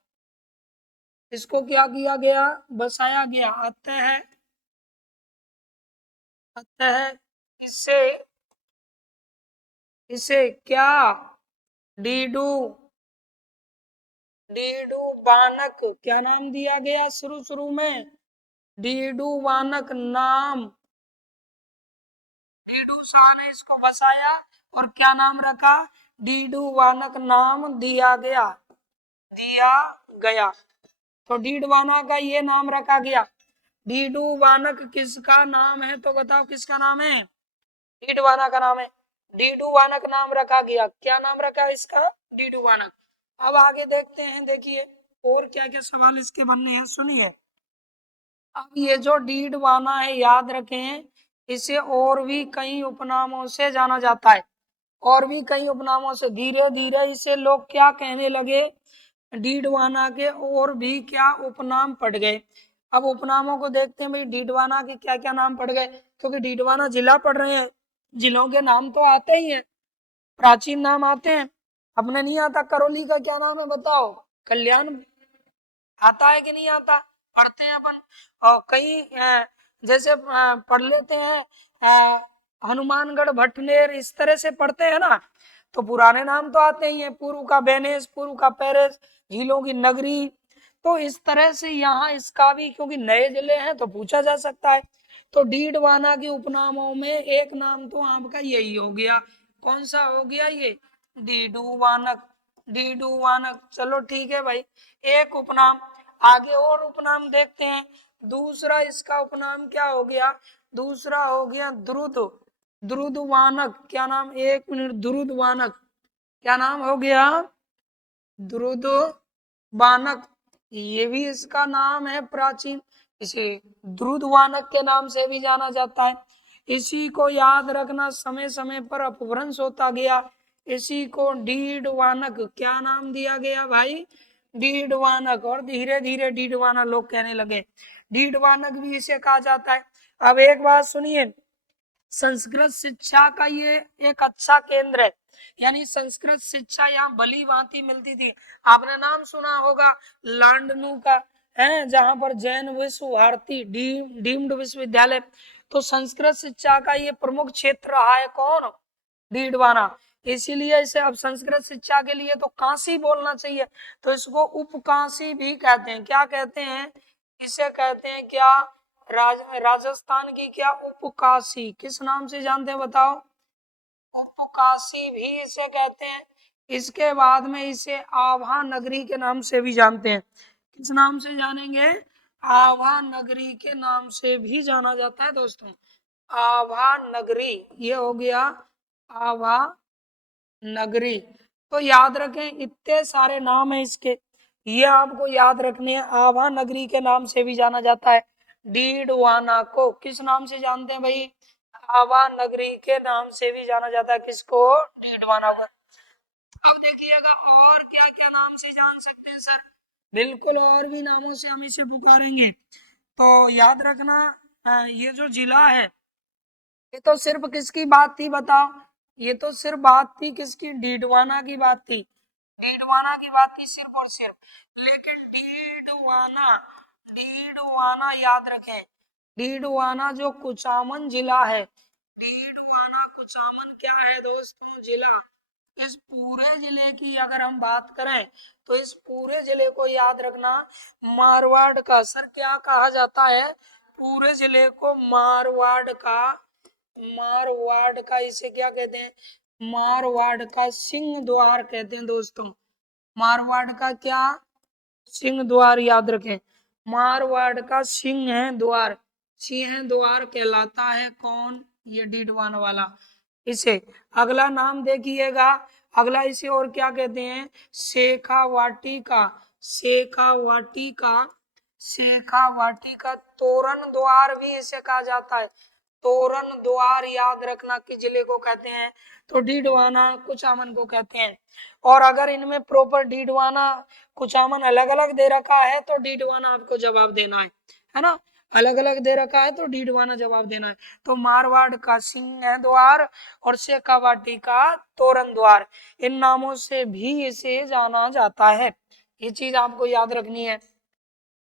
इसको क्या किया गया? बसाया गया। अतः अतः इसे इसे क्या? डीडू डीडू वानक क्या नाम दिया गया शुरू शुरू में? डीडू वानक नाम। डीडू शाह ने इसको बसाया और क्या नाम रखा? डीडू वानक नाम दिया गया, दिया गया। तो डीडवाना का ये नाम रखा गया। डीडू वानक किसका नाम है? तो बताओ किसका नाम है? डीडवाना का नाम है। डीडू वानक नाम रखा गया। क्या नाम रखा इसका? डीडू वानक। अब आगे देखते हैं, देखिए और क्या क्या सवाल इसके बनने हैं, सुनिए। अब ये जो डीडवाना है याद रखें, इसे और भी कई उपनामों से जाना जाता है, और भी कई उपनामों से। धीरे धीरे इसे लोग क्या कहने लगे? डीडवाना के और भी क्या उपनाम पड़ गए। अब उपनामों को देखते हैं भाई, डीडवाना के क्या क्या नाम पड़ गए, क्योंकि डीडवाना जिला पढ़ रहे हैं, जिलों के नाम तो आते ही हैं, प्राचीन नाम आते हैं। अपने नहीं आता करौली का क्या नाम है बताओ, कल्याण आता है कि नहीं आता, पढ़ते हैं अपन। और कई जैसे पढ़ लेते हैं हनुमानगढ़ भटनेर, इस तरह से पढ़ते हैं ना, तो पुराने नाम तो आते ही हैं, पूर्व का बेनेस, पूर्व का पेरिस, झीलों की नगरी। तो इस तरह से यहाँ इसका भी, क्योंकि नए जिले हैं तो पूछा जा सकता है। तो डीडवाना के उपनामों में एक नाम तो आपका यही हो गया, कौन सा हो गया ये, डीडू वानक। डीडू वानक, चलो ठीक है भाई, एक उपनाम। आगे और उपनाम देखते हैं। दूसरा इसका उपनाम क्या हो गया, दूसरा हो गया द्रुद। द्रुद वानक, क्या नाम, एक मिनट, द्रुद वानक क्या नाम हो गया, द्रुद वानक, ये भी इसका नाम है प्राचीन, इसलिए द्रुद वानक के नाम से भी जाना जाता है। इसी को याद रखना, समय समय पर अपभ्रंश होता गया, इसी को डीडवानक क्या नाम दिया गया भाई, डीडवानक, और धीरे धीरे डीडवाना लोग कहने लगे, डीडवानक भी इसे कहा जाता है। अब एक बात सुनिए, संस्कृत शिक्षा का ये एक अच्छा केंद्र है, यानी संस्कृत शिक्षा यहाँ भली भांति मिलती थी। आपने नाम सुना होगा लांडनू का, है जहां पर जैन विश्व भारती डीम्ड विश्वविद्यालय। तो संस्कृत शिक्षा का ये प्रमुख क्षेत्र रहा है कौन, डीडवाना। इसीलिए इसे अब संस्कृत शिक्षा के लिए तो काशी बोलना चाहिए, तो इसको उपकाशी भी कहते हैं। क्या कहते हैं, इसे कहते हैं क्या, राजस्थान की क्या उपकाशी, किस नाम से जानते हैं बताओ, उपकाशी भी इसे कहते हैं। इसके बाद में इसे आभा नगरी के नाम से भी जानते हैं, किस नाम से जानेंगे, आभा नगरी के नाम से भी जाना जाता है दोस्तों, आभा नगरी, ये हो गया आभा नगरी। तो याद रखें, इतने सारे नाम है इसके, ये आपको याद रखने हैं। आभा नगरी के नाम से भी जाना जाता है। डीडवाना को किस नाम से जानते हैं भाई, आभा नगरी के नाम से भी जाना जाता है, किसको, डीडवाना को। अब देखिएगा और क्या क्या नाम से जान सकते हैं सर, बिल्कुल और भी नामों से हम इसे पुकारेंगे। तो याद रखना, ये जो जिला है, ये तो सिर्फ किसकी बात थी बताओ, ये तो सिर्फ बात थी किसकी, डीडवाना की बात थी, डीडवाना की बात थी सिर्फ और सिर्फ। लेकिन डीडवाना, डीडवाना याद रखें, डीडवाना जो कुचामन जिला है, डीडवाना कुचामन क्या है दोस्तों, जिला। इस पूरे जिले की अगर हम बात करें, तो इस पूरे जिले को याद रखना, मारवाड़ का, सर क्या कहा जाता है, पूरे जिले को मारवाड़ का, मारवाड़ का इसे क्या कहते हैं, मारवाड़ का सिंह द्वार कहते हैं दोस्तों। मारवाड़ का क्या, सिंह द्वार, याद रखें, मारवाड़ का सिंह है द्वार, सिंह द्वार कहलाता है कौन, ये डीडवान वाला। इसे अगला नाम देखिएगा, अगला इसे और क्या कहते हैं, शेखावाटी का, शेखावाटी का, शेखावाटी का तोरण द्वार भी इसे कहा जाता है, तोरण द्वार याद रखना कि जिले को कहते हैं। तो डीडवाना कुचामन को कहते हैं। और अगर इनमें प्रॉपर डीडवाना कुचामन अलग अलग दे रखा है, तो डीडवाना आपको जवाब देना है ना, अलग अलग दे रखा है तो डीडवाना जवाब देना है। तो मारवाड़ का सिंह द्वार और शेखावाटी का तोरण द्वार, इन नामों से भी इसे जाना जाता है, ये चीज आपको याद रखनी है,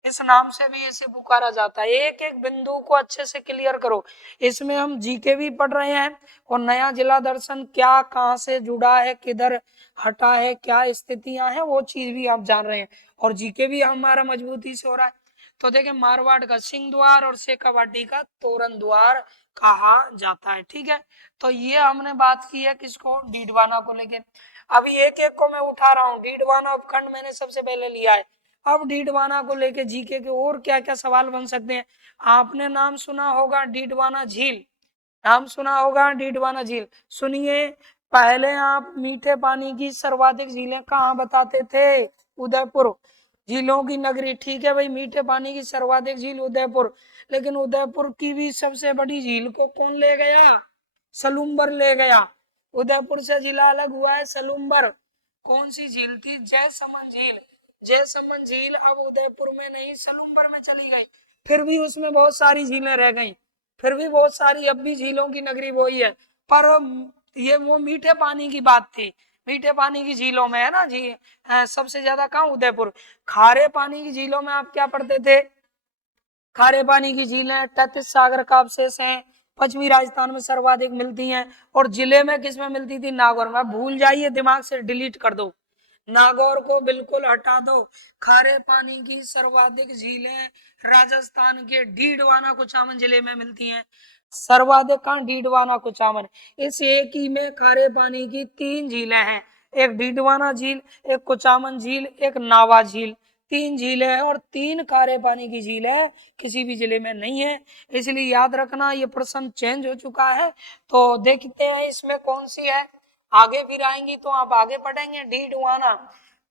इस नाम से भी इसे पुकारा जाता है। एक एक बिंदु को अच्छे से क्लियर करो, इसमें हम जीके भी पढ़ रहे हैं, और नया जिला दर्शन क्या कहाँ से जुड़ा है, किधर हटा है, क्या स्थितियां हैं, वो चीज भी आप जान रहे हैं, और जीके भी हमारा मजबूती से हो रहा है। तो देखिए, मारवाड़ का सिंह द्वार और शेखावाटी का तोरण द्वार कहा जाता है, ठीक है। तो ये हमने बात की है किसको, डीडवाना को लेके। अभी एक एक को मैं उठा रहा हूँ, डीडवाना उपखंड मैंने सबसे पहले लिया है। अब डीडवाना को लेके जीके के और क्या क्या सवाल बन सकते हैं, आपने नाम सुना होगा डीडवाना झील, नाम सुना होगा डीडवाना झील। सुनिए, पहले आप मीठे पानी की सर्वाधिक झीलें कहाँ बताते थे, उदयपुर, झीलों की नगरी, ठीक है भाई, मीठे पानी की सर्वाधिक झील उदयपुर। लेकिन उदयपुर की भी सबसे बड़ी झील को कौन ले गया, सलुम्बर ले गया। उदयपुर से जिला अलग हुआ है सलुम्बर। कौन सी झील थी, जयसमंद झील, जयसमंद झील अब उदयपुर में नहीं सलूम्बर में चली गई, फिर भी उसमें बहुत सारी झीलें रह गई, फिर भी बहुत सारी अब भी झीलों की नगरी वही है। पर ये वो मीठे पानी की बात थी, मीठे पानी की झीलों में है ना जी, सबसे ज्यादा कहाँ उदयपुर। खारे पानी की झीलों में आप क्या पढ़ते थे, खारे पानी की झीलें तैतीस सागर का अवशेष है, पश्चिमी राजस्थान में सर्वाधिक मिलती हैं, और जिले में किसमें मिलती थी, नागौर में। भूल जाइए, दिमाग से डिलीट कर दो, नागौर को बिल्कुल हटा दो। खारे पानी की सर्वाधिक झीलें राजस्थान के डीडवाना कुचामन जिले में मिलती हैं। सर्वाधिक कहाँ, डीडवाना कुचामन। इस एक ही में खारे पानी की 3 झीलें हैं, एक डीडवाना झील, एक कुचामन झील, एक नावा झील। 3 झीलें हैं और 3 खारे पानी की झील है, किसी भी जिले में नहीं है। इसलिए याद रखना, ये प्रश्न चेंज हो चुका है। तो देखते हैं इसमें कौन सी है, आगे फिर आएंगी तो आप आगे पढ़ेंगे। डीडवाना,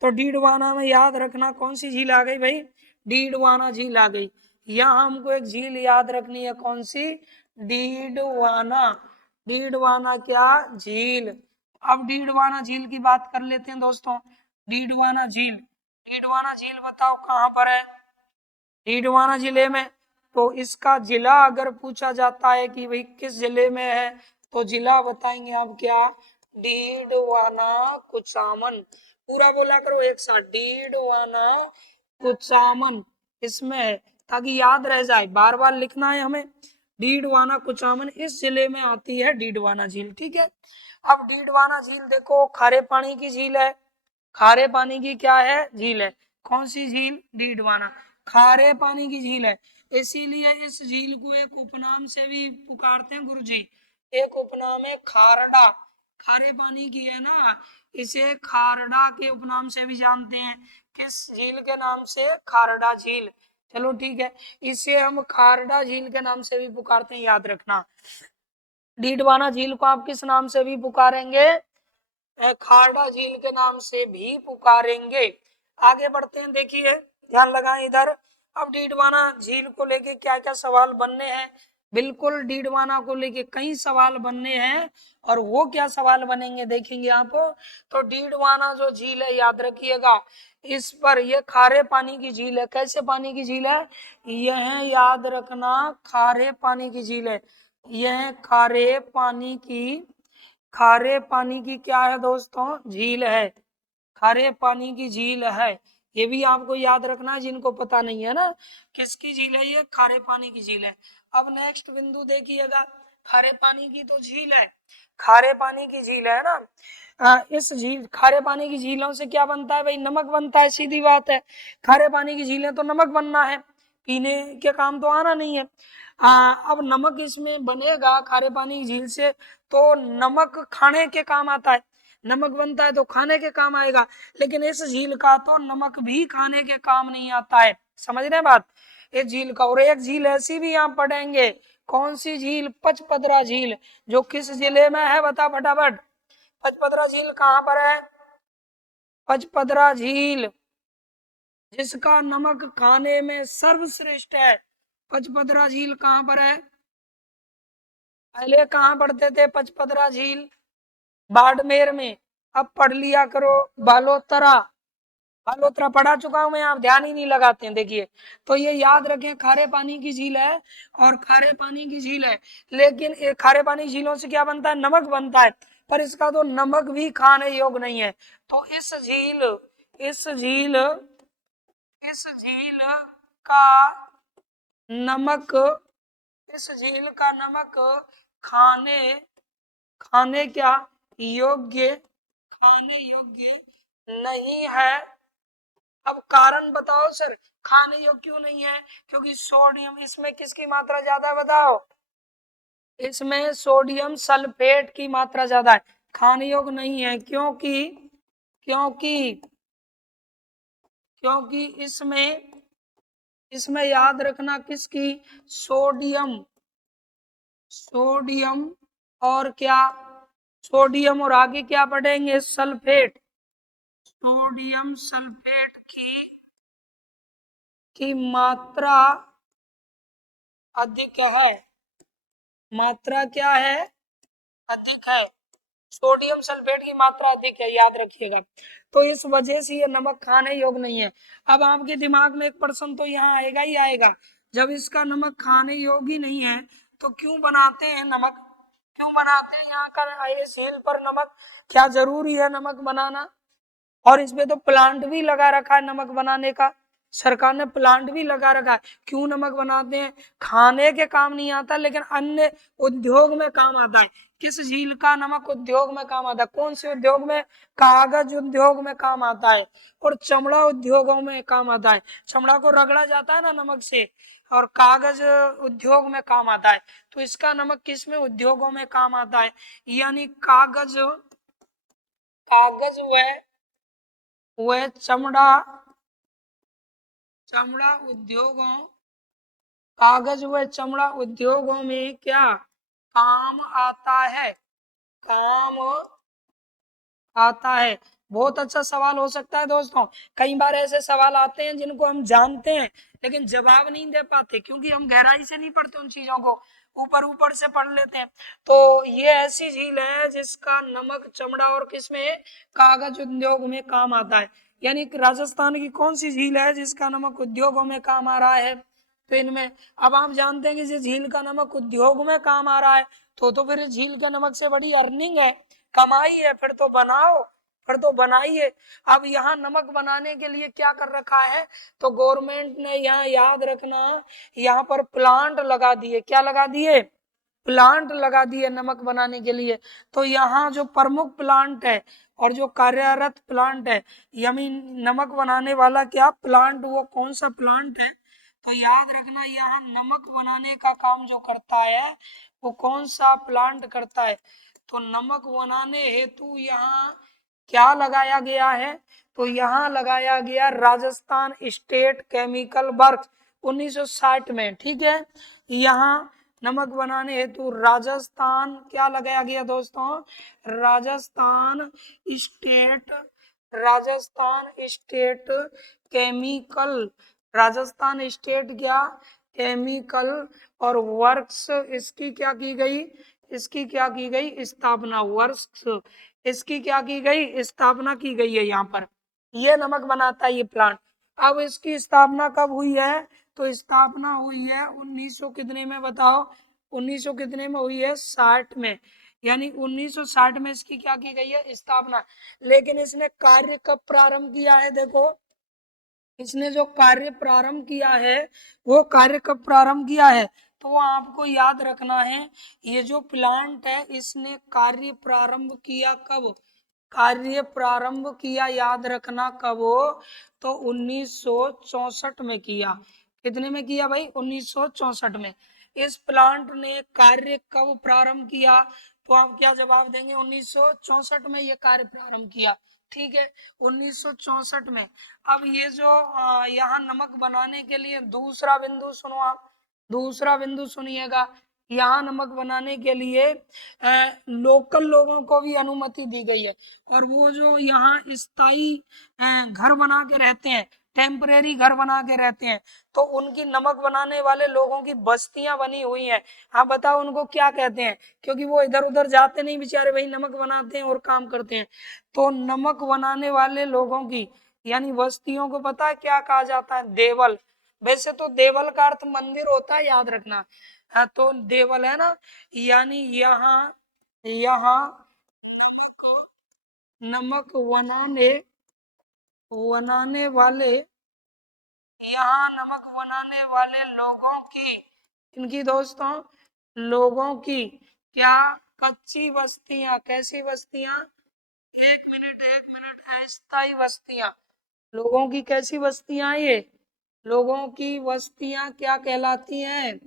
तो डीडवाना में याद रखना कौन सी झील आ गई भाई, डीडवाना झील आ गई। यहाँ हमको एक झील याद रखनी है, कौन सी, डीडवाना। डीडवाना क्या, झील। अब डीडवाना झील की बात कर लेते हैं दोस्तों। डीडवाना झील, डीडवाना झील बताओ कहाँ पर है, डीडवाना जिले में। तो इसका जिला अगर पूछा जाता है कि भाई किस जिले में है, तो जिला बताएंगे आप क्या, डीडवाना कुचामन। पूरा बोला करो एक साथ, डीडवाना कुचामन इसमें है, ताकि याद रह जाए, बार बार लिखना है हमें। डीडवाना कुचामन इस जिले में आती है डीडवाना झील, ठीक है। अब डीडवाना झील देखो, खारे पानी की झील है, खारे पानी की क्या है, झील है। कौन सी झील, डीडवाना, खारे पानी की झील है। इसीलिए इस झील को एक उपनाम से भी पुकारते हैं गुरुजी, एक उपनाम है खारडा। खारे पानी की है ना, इसे खारडा के उपनाम से भी जानते हैं। किस झील के नाम से, खारडा झील। चलो ठीक है, इसे हम खारडा झील के नाम से भी पुकारते हैं, याद रखना। डीडवाना झील को आप किस नाम से भी पुकारेंगे, खारडा झील के नाम से भी पुकारेंगे। आगे बढ़ते हैं, देखिए ध्यान लगाएं इधर। अब डीडवाना झील को लेके क्या क्या सवाल बनने हैं, बिल्कुल डीडवाना को लेके कई सवाल बनने हैं, और वो क्या सवाल बनेंगे देखेंगे आप। तो डीडवाना जो झील है, याद रखिएगा, इस पर यह खारे पानी की झील है। कैसे पानी की झील है, यह याद रखना खारे पानी की झील है। यह खारे पानी की, खारे पानी की क्या है दोस्तों, झील है, खारे पानी की झील है। ये भी आपको याद रखना है, जिनको पता नहीं है ना किसकी झील है, ये खारे पानी की झील है। अब नेक्स्ट बिंदु देखिएगा, खारे पानी की तो झील है, खारे पानी की झील है ना। इस झील, खारे पानी की झीलों से क्या बनता है भाई, नमक बनता है, सीधी बात है। खारे पानी की झीलें तो नमक बनना है, पीने के काम तो आना नहीं है। अब नमक इसमें बनेगा खारे पानी की झील से, तो नमक खाने के काम आता है, नमक बनता है तो खाने के काम आएगा। लेकिन इस झील का तो नमक भी खाने के काम नहीं आता है, समझ रहे हैं बात, इस झील का। और एक झील ऐसी भी आप पढ़ेंगे, कौन सी झील, पचपदरा झील, जो किस जिले में है, बता फटाफट। पचपदरा झील कहाँ पर है, पचपदरा झील जिसका नमक खाने में सर्वश्रेष्ठ है। पचपदरा झील कहाँ पर है, पहले कहाँ पढ़ते थे, पचपदरा झील बाड़मेर में, अब पढ़ लिया करो बालोतरा। बालोतरा पढ़ा चुका हूं मैं, आप ध्यान ही नहीं लगाते हैं, देखिए। तो ये याद रखें, खारे पानी की झील है, और खारे पानी की झील है, लेकिन ये खारे पानी की झीलों से क्या बनता है, नमक बनता है, पर इसका तो नमक भी खाने योग्य नहीं है। तो इस झील, इस झील, इस झील का नमक, इस झील का नमक खाने, खाने क्या योग्य, खाने योग्य नहीं है। अब कारण बताओ सर, खाने योग्य क्यों नहीं है, क्योंकि सोडियम, इसमें किसकी मात्रा ज्यादा है बताओ, इसमें सोडियम सल्फेट की मात्रा ज्यादा है, खाने योग्य नहीं है। क्योंकि, क्योंकि क्योंकि इसमें, इसमें याद रखना किसकी, सोडियम, सोडियम और क्या, सोडियम और आगे क्या पढ़ेंगे, सल्फेट, सोडियम सल्फेट की मात्रा अधिक है, मात्रा क्या है, अधिक है। सोडियम सल्फेट की मात्रा अधिक है, याद रखिएगा। तो इस वजह से ये नमक खाने योग्य नहीं है। अब आपके दिमाग में एक प्रश्न तो यहाँ आएगा ही आएगा, जब इसका नमक खाने योग्य ही नहीं है तो क्यों बनाते हैं नमक, क्यों बनाते हैं यहाँ का इस झील पर नमक, क्या जरूरी है नमक बनाना? और इसमें तो प्लांट भी लगा रखा है नमक बनाने का, सरकार ने प्लांट भी लगा रखा है। क्यों नमक बनाते हैं? खाने के काम नहीं आता लेकिन अन्य उद्योग में काम आता है। किस झील का नमक उद्योग में काम आता है? कौन से उद्योग में? कागज उद्योग में काम आता है और चमड़ा उद्योगों में काम आता है। चमड़ा को रगड़ा जाता है ना नमक से, और कागज उद्योग में काम आता है। तो इसका नमक किस में? उद्योगों में काम आता है। यानी कागज, कागज वह चमड़ा, चमड़ा उद्योगों, कागज व चमड़ा उद्योगों में क्या काम आता है? काम आता है। बहुत अच्छा सवाल हो सकता है दोस्तों। कई बार ऐसे सवाल आते हैं जिनको हम जानते हैं लेकिन जवाब नहीं दे पाते, क्योंकि हम गहराई से नहीं पढ़ते उन चीजों को, ऊपर ऊपर से पढ़ लेते हैं। तो ये ऐसी झील है जिसका नमक चमड़ा और किसमें? कागज उद्योग में काम आता है। यानी राजस्थान की कौन सी झील है जिसका नमक उद्योगों में काम आ रहा है? तो इनमें अब आप जानते हैं कि जिस झील का नमक उद्योग में काम आ रहा है तो फिर झील के नमक से बड़ी अर्निंग है, कमाई है, फिर तो बनाओ, फिर तो बनाइए। अब यहाँ नमक बनाने के लिए क्या कर रखा है? तो गवर्नमेंट ने यहाँ, याद रखना, यहाँ पर प्लांट लगा दिए। क्या लगा दिए? प्लांट लगा दिए नमक बनाने के लिए। तो यहाँ जो प्रमुख प्लांट है और जो कार्यरत प्लांट है, यानी नमक बनाने वाला क्या प्लांट, वो कौन सा प्लांट है? तो याद रखना, यहाँ नमक बनाने का काम जो करता है वो कौन सा प्लांट करता है? तो नमक बनाने हेतु यहाँ क्या लगाया गया है? तो यहाँ लगाया गया राजस्थान स्टेट केमिकल वर्क्स 1960 में। ठीक है, यहाँ नमक बनाने हेतु राजस्थान क्या लगाया गया दोस्तों? Rajasthan state, Rajasthan state chemical, Rajasthan state क्या? केमिकल और वर्क्स, इसकी क्या की गई? इसकी क्या की गई? स्थापना। वर्क्स, इसकी क्या की गई? स्थापना की गई है यहाँ पर। ये नमक बनाता है ये प्लांट। अब इसकी स्थापना कब हुई है? तो स्थापना हुई है 1900 कितने में बताओ? 1900 कितने में हुई है? 60 में। यानी 1960 में इसकी क्या की गई है? स्थापना। लेकिन इसने कार्य कब प्रारंभ किया है? देखो, इसने जो कार्य प्रारंभ किया है वो कार्य कब प्रारंभ किया है? तो वो आपको याद रखना है। ये जो प्लांट है इसने कार्य प्रारंभ किया कब? कार्य प्रारंभ किया, याद रखना कब हो? तो 1964 में किया। कितने में किया भाई? 1964 में। इस प्लांट ने कार्य कब प्रारंभ किया? तो आप क्या जवाब देंगे? 1964 में ये कार्य प्रारंभ किया। ठीक है, 1964 में। अब ये जो यहाँ नमक बनाने के लिए दूसरा बिंदु सुनो आप, दूसरा बिंदु सुनिएगा। यहाँ नमक बनाने के लिए लोकल लोगों को भी अनुमति दी गई है, और वो जो यहाँ स्थायी घर बना के रहते हैं, टेम्परेरी घर बना के रहते हैं, तो उनकी नमक बनाने वाले लोगों की बस्तियां बनी हुई हैं। आप बताओ उनको क्या कहते हैं? क्योंकि वो इधर उधर जाते नहीं बेचारे भाई, नमक बनाते हैं और काम करते हैं। तो नमक बनाने वाले लोगों की यानी बस्तियों को पता है क्या कहा जाता है? देवल। वैसे तो देवल का अर्थ मंदिर होता है, याद रखना। हाँ, तो देवल है ना, यानी यहाँ, यहाँ नमक बनाने, बनाने वाले, यहाँ नमक बनाने वाले लोगों की, इनकी दोस्तों, लोगों की क्या? कच्ची बस्तियां। कैसी बस्तियां? एक मिनट, अस्थायी बस्तियां। लोगों की कैसी बस्तियां? ये लोगों की बस्तियां क्या कहलाती हैं?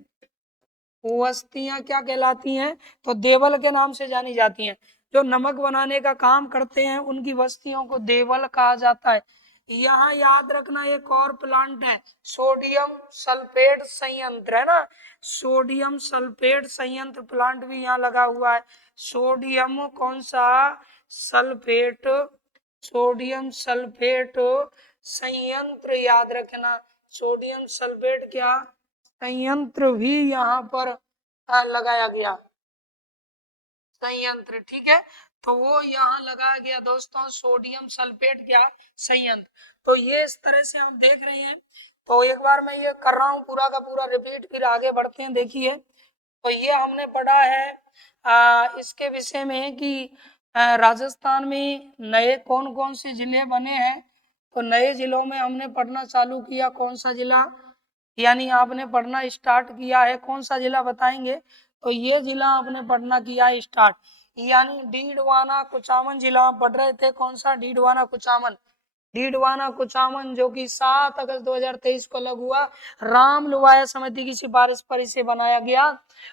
बस्तियां क्या कहलाती हैं? तो देवल के नाम से जानी जाती हैं। जो नमक बनाने का काम करते हैं उनकी बस्तियों को देवल कहा जाता है। यहाँ याद रखना एक और प्लांट है, सोडियम सल्फेट संयंत्र है ना, सोडियम सल्फेट संयंत्र प्लांट भी यहाँ लगा हुआ है। सोडियम कौन सा? सल्फेट, सोडियम सल्फेट संयंत्र, याद रखना। सोडियम सल्फेट क्या? संयंत्र भी यहाँ पर लगाया गया, संयंत्र। ठीक है, तो वो यहाँ लगाया गया दोस्तों सोडियम सल्फेट क्या संयंत्र। तो ये इस तरह से आप देख रहे हैं। तो एक बार मैं ये कर रहा हूँ पूरा का पूरा रिपीट, फिर आगे बढ़ते हैं। देखिए, तो ये हमने पढ़ा है इसके विषय में कि राजस्थान में नए कौन कौन से जिले बने हैं। तो नए जिलों में हमने पढ़ना चालू किया, कौन सा जिला, यानी आपने पढ़ना स्टार्ट किया है, कौन सा जिला बताएंगे। तो ये जिला आपने पढ़ना किया है स्टार्ट, यानी डीडवाना कुचामन जिला आप पढ़ रहे थे। कौन सा? डीडवाना कुचामन। डीडवाना कुचामन जो कि 7 अगस्त 2023 को लागू हुआ। राम लुवाया समिति की सिफारिश पर इसे बनाया गया।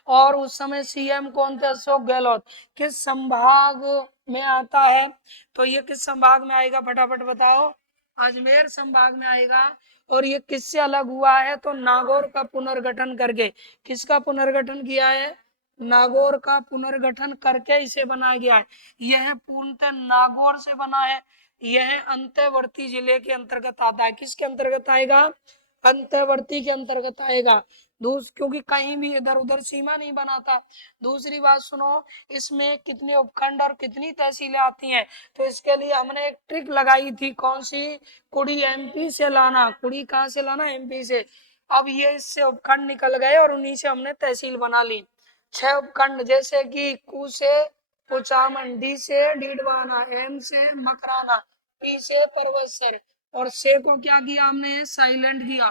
और उस समय सीएम कौन थे? अशोक गहलोत। किस संभाग में आता है? तो ये किस संभाग में आएगा, फटाफट बताओ। अजमेर संभाग में आएगा। और ये किससे अलग हुआ है? तो नागौर का पुनर्गठन करके। किसका पुनर्गठन किया है? नागौर का पुनर्गठन करके इसे बनाया गया है। यह पूर्णतः नागौर से बना है। यह अंतर्वर्ती जिले के अंतर्गत आता है। किसके अंतर्गत आएगा? अंतर्वर्ती के अंतर्गत आएगा। क्योंकि कहीं भी इधर उधर सीमा नहीं बनाता। दूसरी बात सुनो, इसमें कितने उपखंड और कितनी तहसीलें आती हैं। तो इसके लिए हमने एक ट्रिक लगाई थी, कौन सी? कुड़ी एमपी से लाना। कुड़ी कहाँ से लाना? एमपी से। अब ये इससे उपखंड निकल गए और उन्हीं से हमने तहसील बना ली। 6 उपखंड, जैसे कि कु से कुचामन, डी से डीडवाना, एम से मकराना, पी से परवतसर, और से को क्या किया हमने? साइलेंट किया।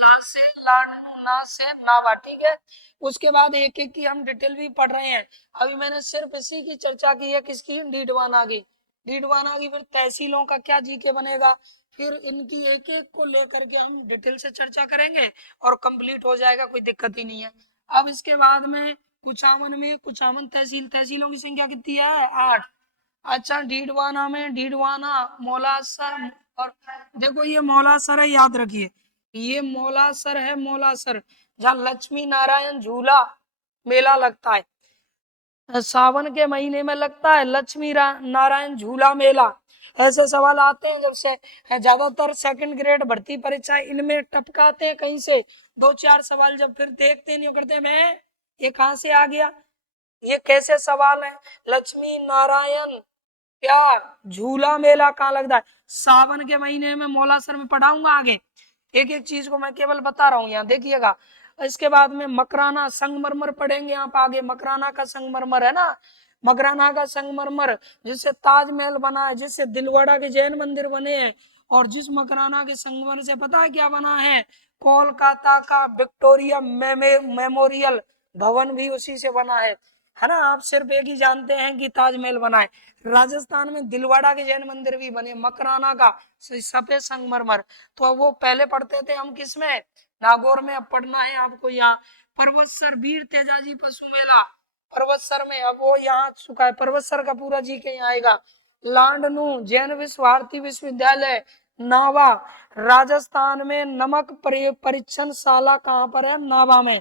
ला से लाडनू, ना से नावा। ठीक है। उसके बाद एक एक की हम डिटेल भी पढ़ रहे हैं। अभी मैंने सिर्फ इसी की चर्चा की है, किसकी? डीडवाना की। डीडवाना की फिर तहसीलों का क्या जीके बनेगा, फिर इनकी एक एक को लेकर के हम डिटेल से चर्चा करेंगे और कंप्लीट हो जाएगा, कोई दिक्कत ही नहीं है। अब इसके बाद में कुचामन में, कुचामन तहसील, तहसीलों की संख्या कितनी है? 8। अच्छा, डीडवाना में डीडवाना, मौलासर, और देखो ये मौलासर है, याद रखिए ये मौलासर है। मौलासर जहाँ लक्ष्मी नारायण झूला मेला लगता है, सावन के महीने में लगता है लक्ष्मी नारायण झूला मेला। ऐसे सवाल आते हैं जब से, ज्यादातर सेकंड ग्रेड भर्ती परीक्षा इनमें टपकाते हैं कहीं से 2-4 सवाल, जब फिर देखते नहीं करते मैं ये कहाँ से आ गया, ये कैसे सवाल है। लक्ष्मी नारायण क्या झूला मेला कहाँ लगता है? सावन के महीने में। मौलासर में पढ़ाऊंगा आगे, एक एक चीज को मैं केवल बता रहा हूँ, यहाँ देखिएगा। इसके बाद में मकराना संगमरमर पढ़ेंगे आप आगे। मकराना का संगमरमर है ना, मकराना का संगमरमर जिससे ताजमहल बना है, जिससे दिलवाड़ा के जैन मंदिर बने हैं, और जिस मकराना के संगमरमर से पता है क्या बना है? कोलकाता का विक्टोरिया मेमोरियल भवन भी उसी से बना है ना। आप सिर्फ एक ही जानते हैं कि ताजमहल बना है। राजस्थान में दिलवाड़ा के जैन मंदिर भी बने, मकराना का सफेद संगमरमर। तो अब वो पहले पढ़ते थे हम किस में? नागौर में। अब पढ़ना है आपको यहाँ परवतसर, वीर तेजाजी पशु मेला परवतसर में। अब वो यहाँ चुका है, परवतसर का पूरा जी के यहाँ आएगा। लांडनू जैन विश्व भारती विश्वविद्यालय नावा, राजस्थान में। नमक परीक्षण शाला कहाँ पर है? नावा में।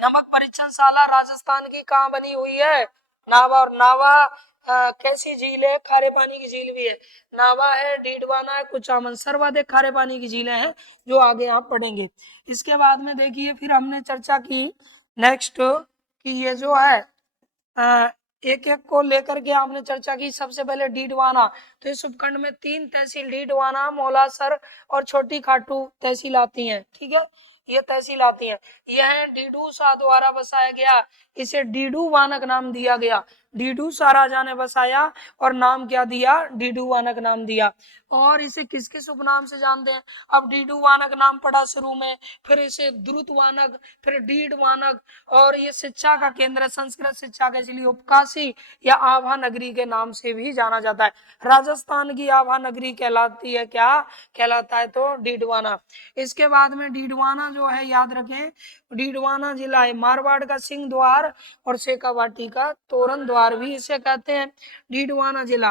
नमक परीक्षणशाला राजस्थान की कहाँ बनी हुई है? नावा। और नावा कैसी झील है? खारे पानी की झील भी है। नावा है, डीडवाना है, कुचामन, सर्वाधिक खारे पानी की झीलें हैं जो आगे आप पढ़ेंगे। इसके बाद में देखिए, फिर हमने चर्चा की नेक्स्ट कि ये जो है एक एक को लेकर के आपने चर्चा की। सबसे पहले डीडवाना। तो इस उपखंड में 3 तहसील डीडवाना, मौलासर और छोटी खाटू तहसील आती हैं। ठीक है, ये तहसील आती है। यह डीडू शाह द्वारा बसाया गया, इसे डीडू वानक नाम दिया गया। डीडू शाह राजा ने बसाया और नाम क्या दिया? डीडू वानक नाम दिया। और इसे किस किस उपनाम से जानते हैं? अब डीडू वानक नाम पढ़ा शुरू में, फिर इसे द्रुत वानक, फिर डीड वानक, और ये शिक्षा का केंद्र, संस्कृत शिक्षा के लिए उपकाशी या आभा नगरी के नाम से भी जाना जाता है। राजस्थान की आभा नगरी कहलाती है, क्या कहलाता है? तो डीडवाना। इसके बाद में डीडवाना जो है, याद रखें, डीडवाना जिला है। मारवाड़ का सिंह द्वार और शेखावाटी का तोरण द्वार भी इसे कहते हैं। डीडवाना जिला।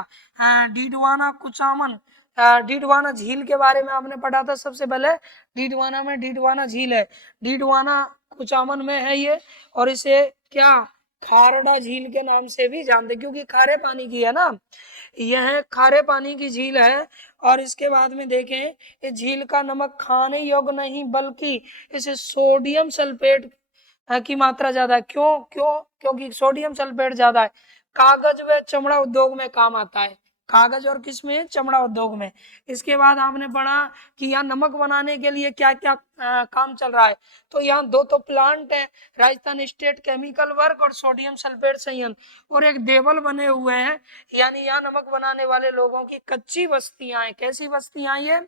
डीडवाना कुचामन, डीडवाना झील के बारे में आपने पढ़ा था सबसे पहले। डीडवाना में डीडवाना झील है, डीडवाना कुचामन में है ये। और इसे क्या खारड़ा झील के नाम से भी जानते, क्योंकि खारे पानी की है ना, यह खारे पानी की झील है। और इसके बाद में देखें, इस झील का नमक खाने योग्य नहीं, बल्कि इसे सोडियम सल्फेट की मात्रा ज्यादा है। क्यों क्यों? क्योंकि सोडियम सल्फेट ज्यादा है। कागज व चमड़ा उद्योग में काम आता है। कागज और किस में? चमड़ा उद्योग में। इसके बाद आपने पढ़ा कि यहाँ नमक बनाने के लिए क्या क्या काम चल रहा है। तो यहाँ दो तो प्लांट है, राजस्थान स्टेट केमिकल वर्क और सोडियम सल्फेट संयंत्र, और एक देवल बने हुए हैं। यानी यहाँ नमक बनाने वाले लोगों की कच्ची बस्तियां हैं। कैसी बस्तियां? ये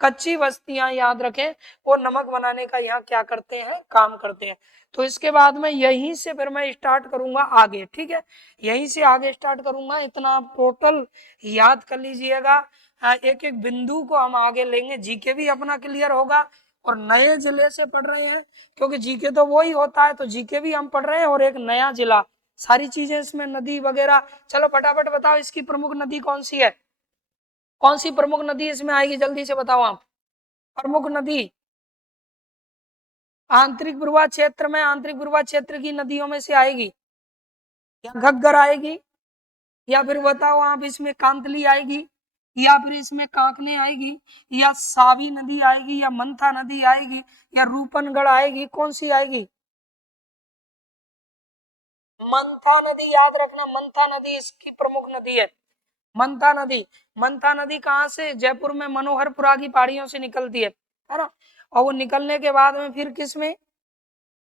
कच्ची बस्तियां, याद रखें। वो नमक बनाने का यहाँ क्या करते हैं? काम करते हैं। तो इसके बाद में यहीं से फिर मैं स्टार्ट करूंगा आगे, ठीक है। यहीं से आगे स्टार्ट करूंगा। इतना आप टोटल याद कर लीजिएगा। एक एक बिंदु को हम आगे लेंगे। जीके भी अपना क्लियर होगा, और नए जिले से पढ़ रहे हैं क्योंकि जीके तो वही होता है, तो जीके भी हम पढ़ रहे हैं और एक नया जिला, सारी चीजें इसमें, नदी वगैरह। चलो फटाफट बताओ, इसकी प्रमुख नदी कौन सी है? कौन सी प्रमुख नदी इसमें आएगी? जल्दी से बताओ आप। प्रमुख नदी आंतरिक प्रवाह क्षेत्र में, आंतरिक प्रवाह क्षेत्र की नदियों में से आएगी, या घग्गर आएगी, या फिर बताओ आप इसमें कांतली आएगी, या फिर इसमें काकनी आएगी, या सावी नदी आएगी, या मंथा नदी आएगी, या रूपनगढ़ आएगी? कौन सी आएगी? मंथा नदी, याद रखना, मंथा नदी इसकी प्रमुख नदी है। मंथा नदी, मंथा नदी कहाँ से? जयपुर में मनोहरपुरा की पहाड़ियों से निकलती है ना। और वो निकलने के बाद में फिर किसमें?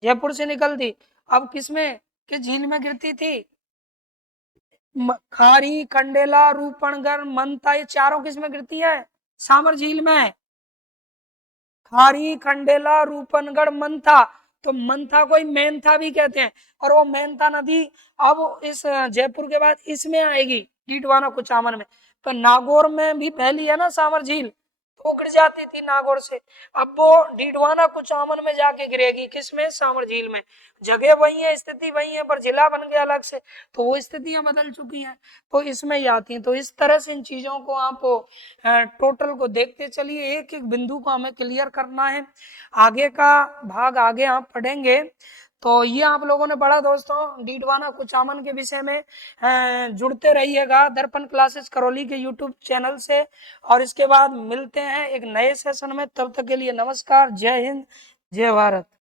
जयपुर से निकलती, अब किसमें? कि झील में गिरती थी। खारी, खंडेला, रूपनगर, मंथा, ये चारों किसमें गिरती है? सामर झील में। खारी, खंडेला, रूपनगढ़, मंथा। तो मंथा को ही मेंथा भी कहते हैं। और वो मेंथा नदी अब इस जयपुर के बाद इसमें आएगी, डीडवाना कुचामन में। तो नागौर में भी फैली है ना सामर झील, तो वो गिर जाती थी नागौर से। अब वो डीडवाना कुचामन में जाके गिरेगी, किसमें? सामर झील में। जगह वही है, स्थिति वही है, पर जिला बन गया अलग से, तो वो स्थितियां बदल चुकी हैं, तो इसमें ही आती हैं। तो इस तरह से इन चीजों को आप टोटल को देखते चलिए, एक एक बिंदु को हमें क्लियर करना है। आगे का भाग आगे आप पढ़ेंगे। तो ये आप लोगों ने पढ़ा दोस्तों डीडवाना कुचामन के विषय में। जुड़ते रहिएगा दर्पण क्लासेस करौली के यूट्यूब चैनल से। और इसके बाद मिलते हैं एक नए सेशन में, तब तक के लिए नमस्कार, जय हिंद, जय भारत।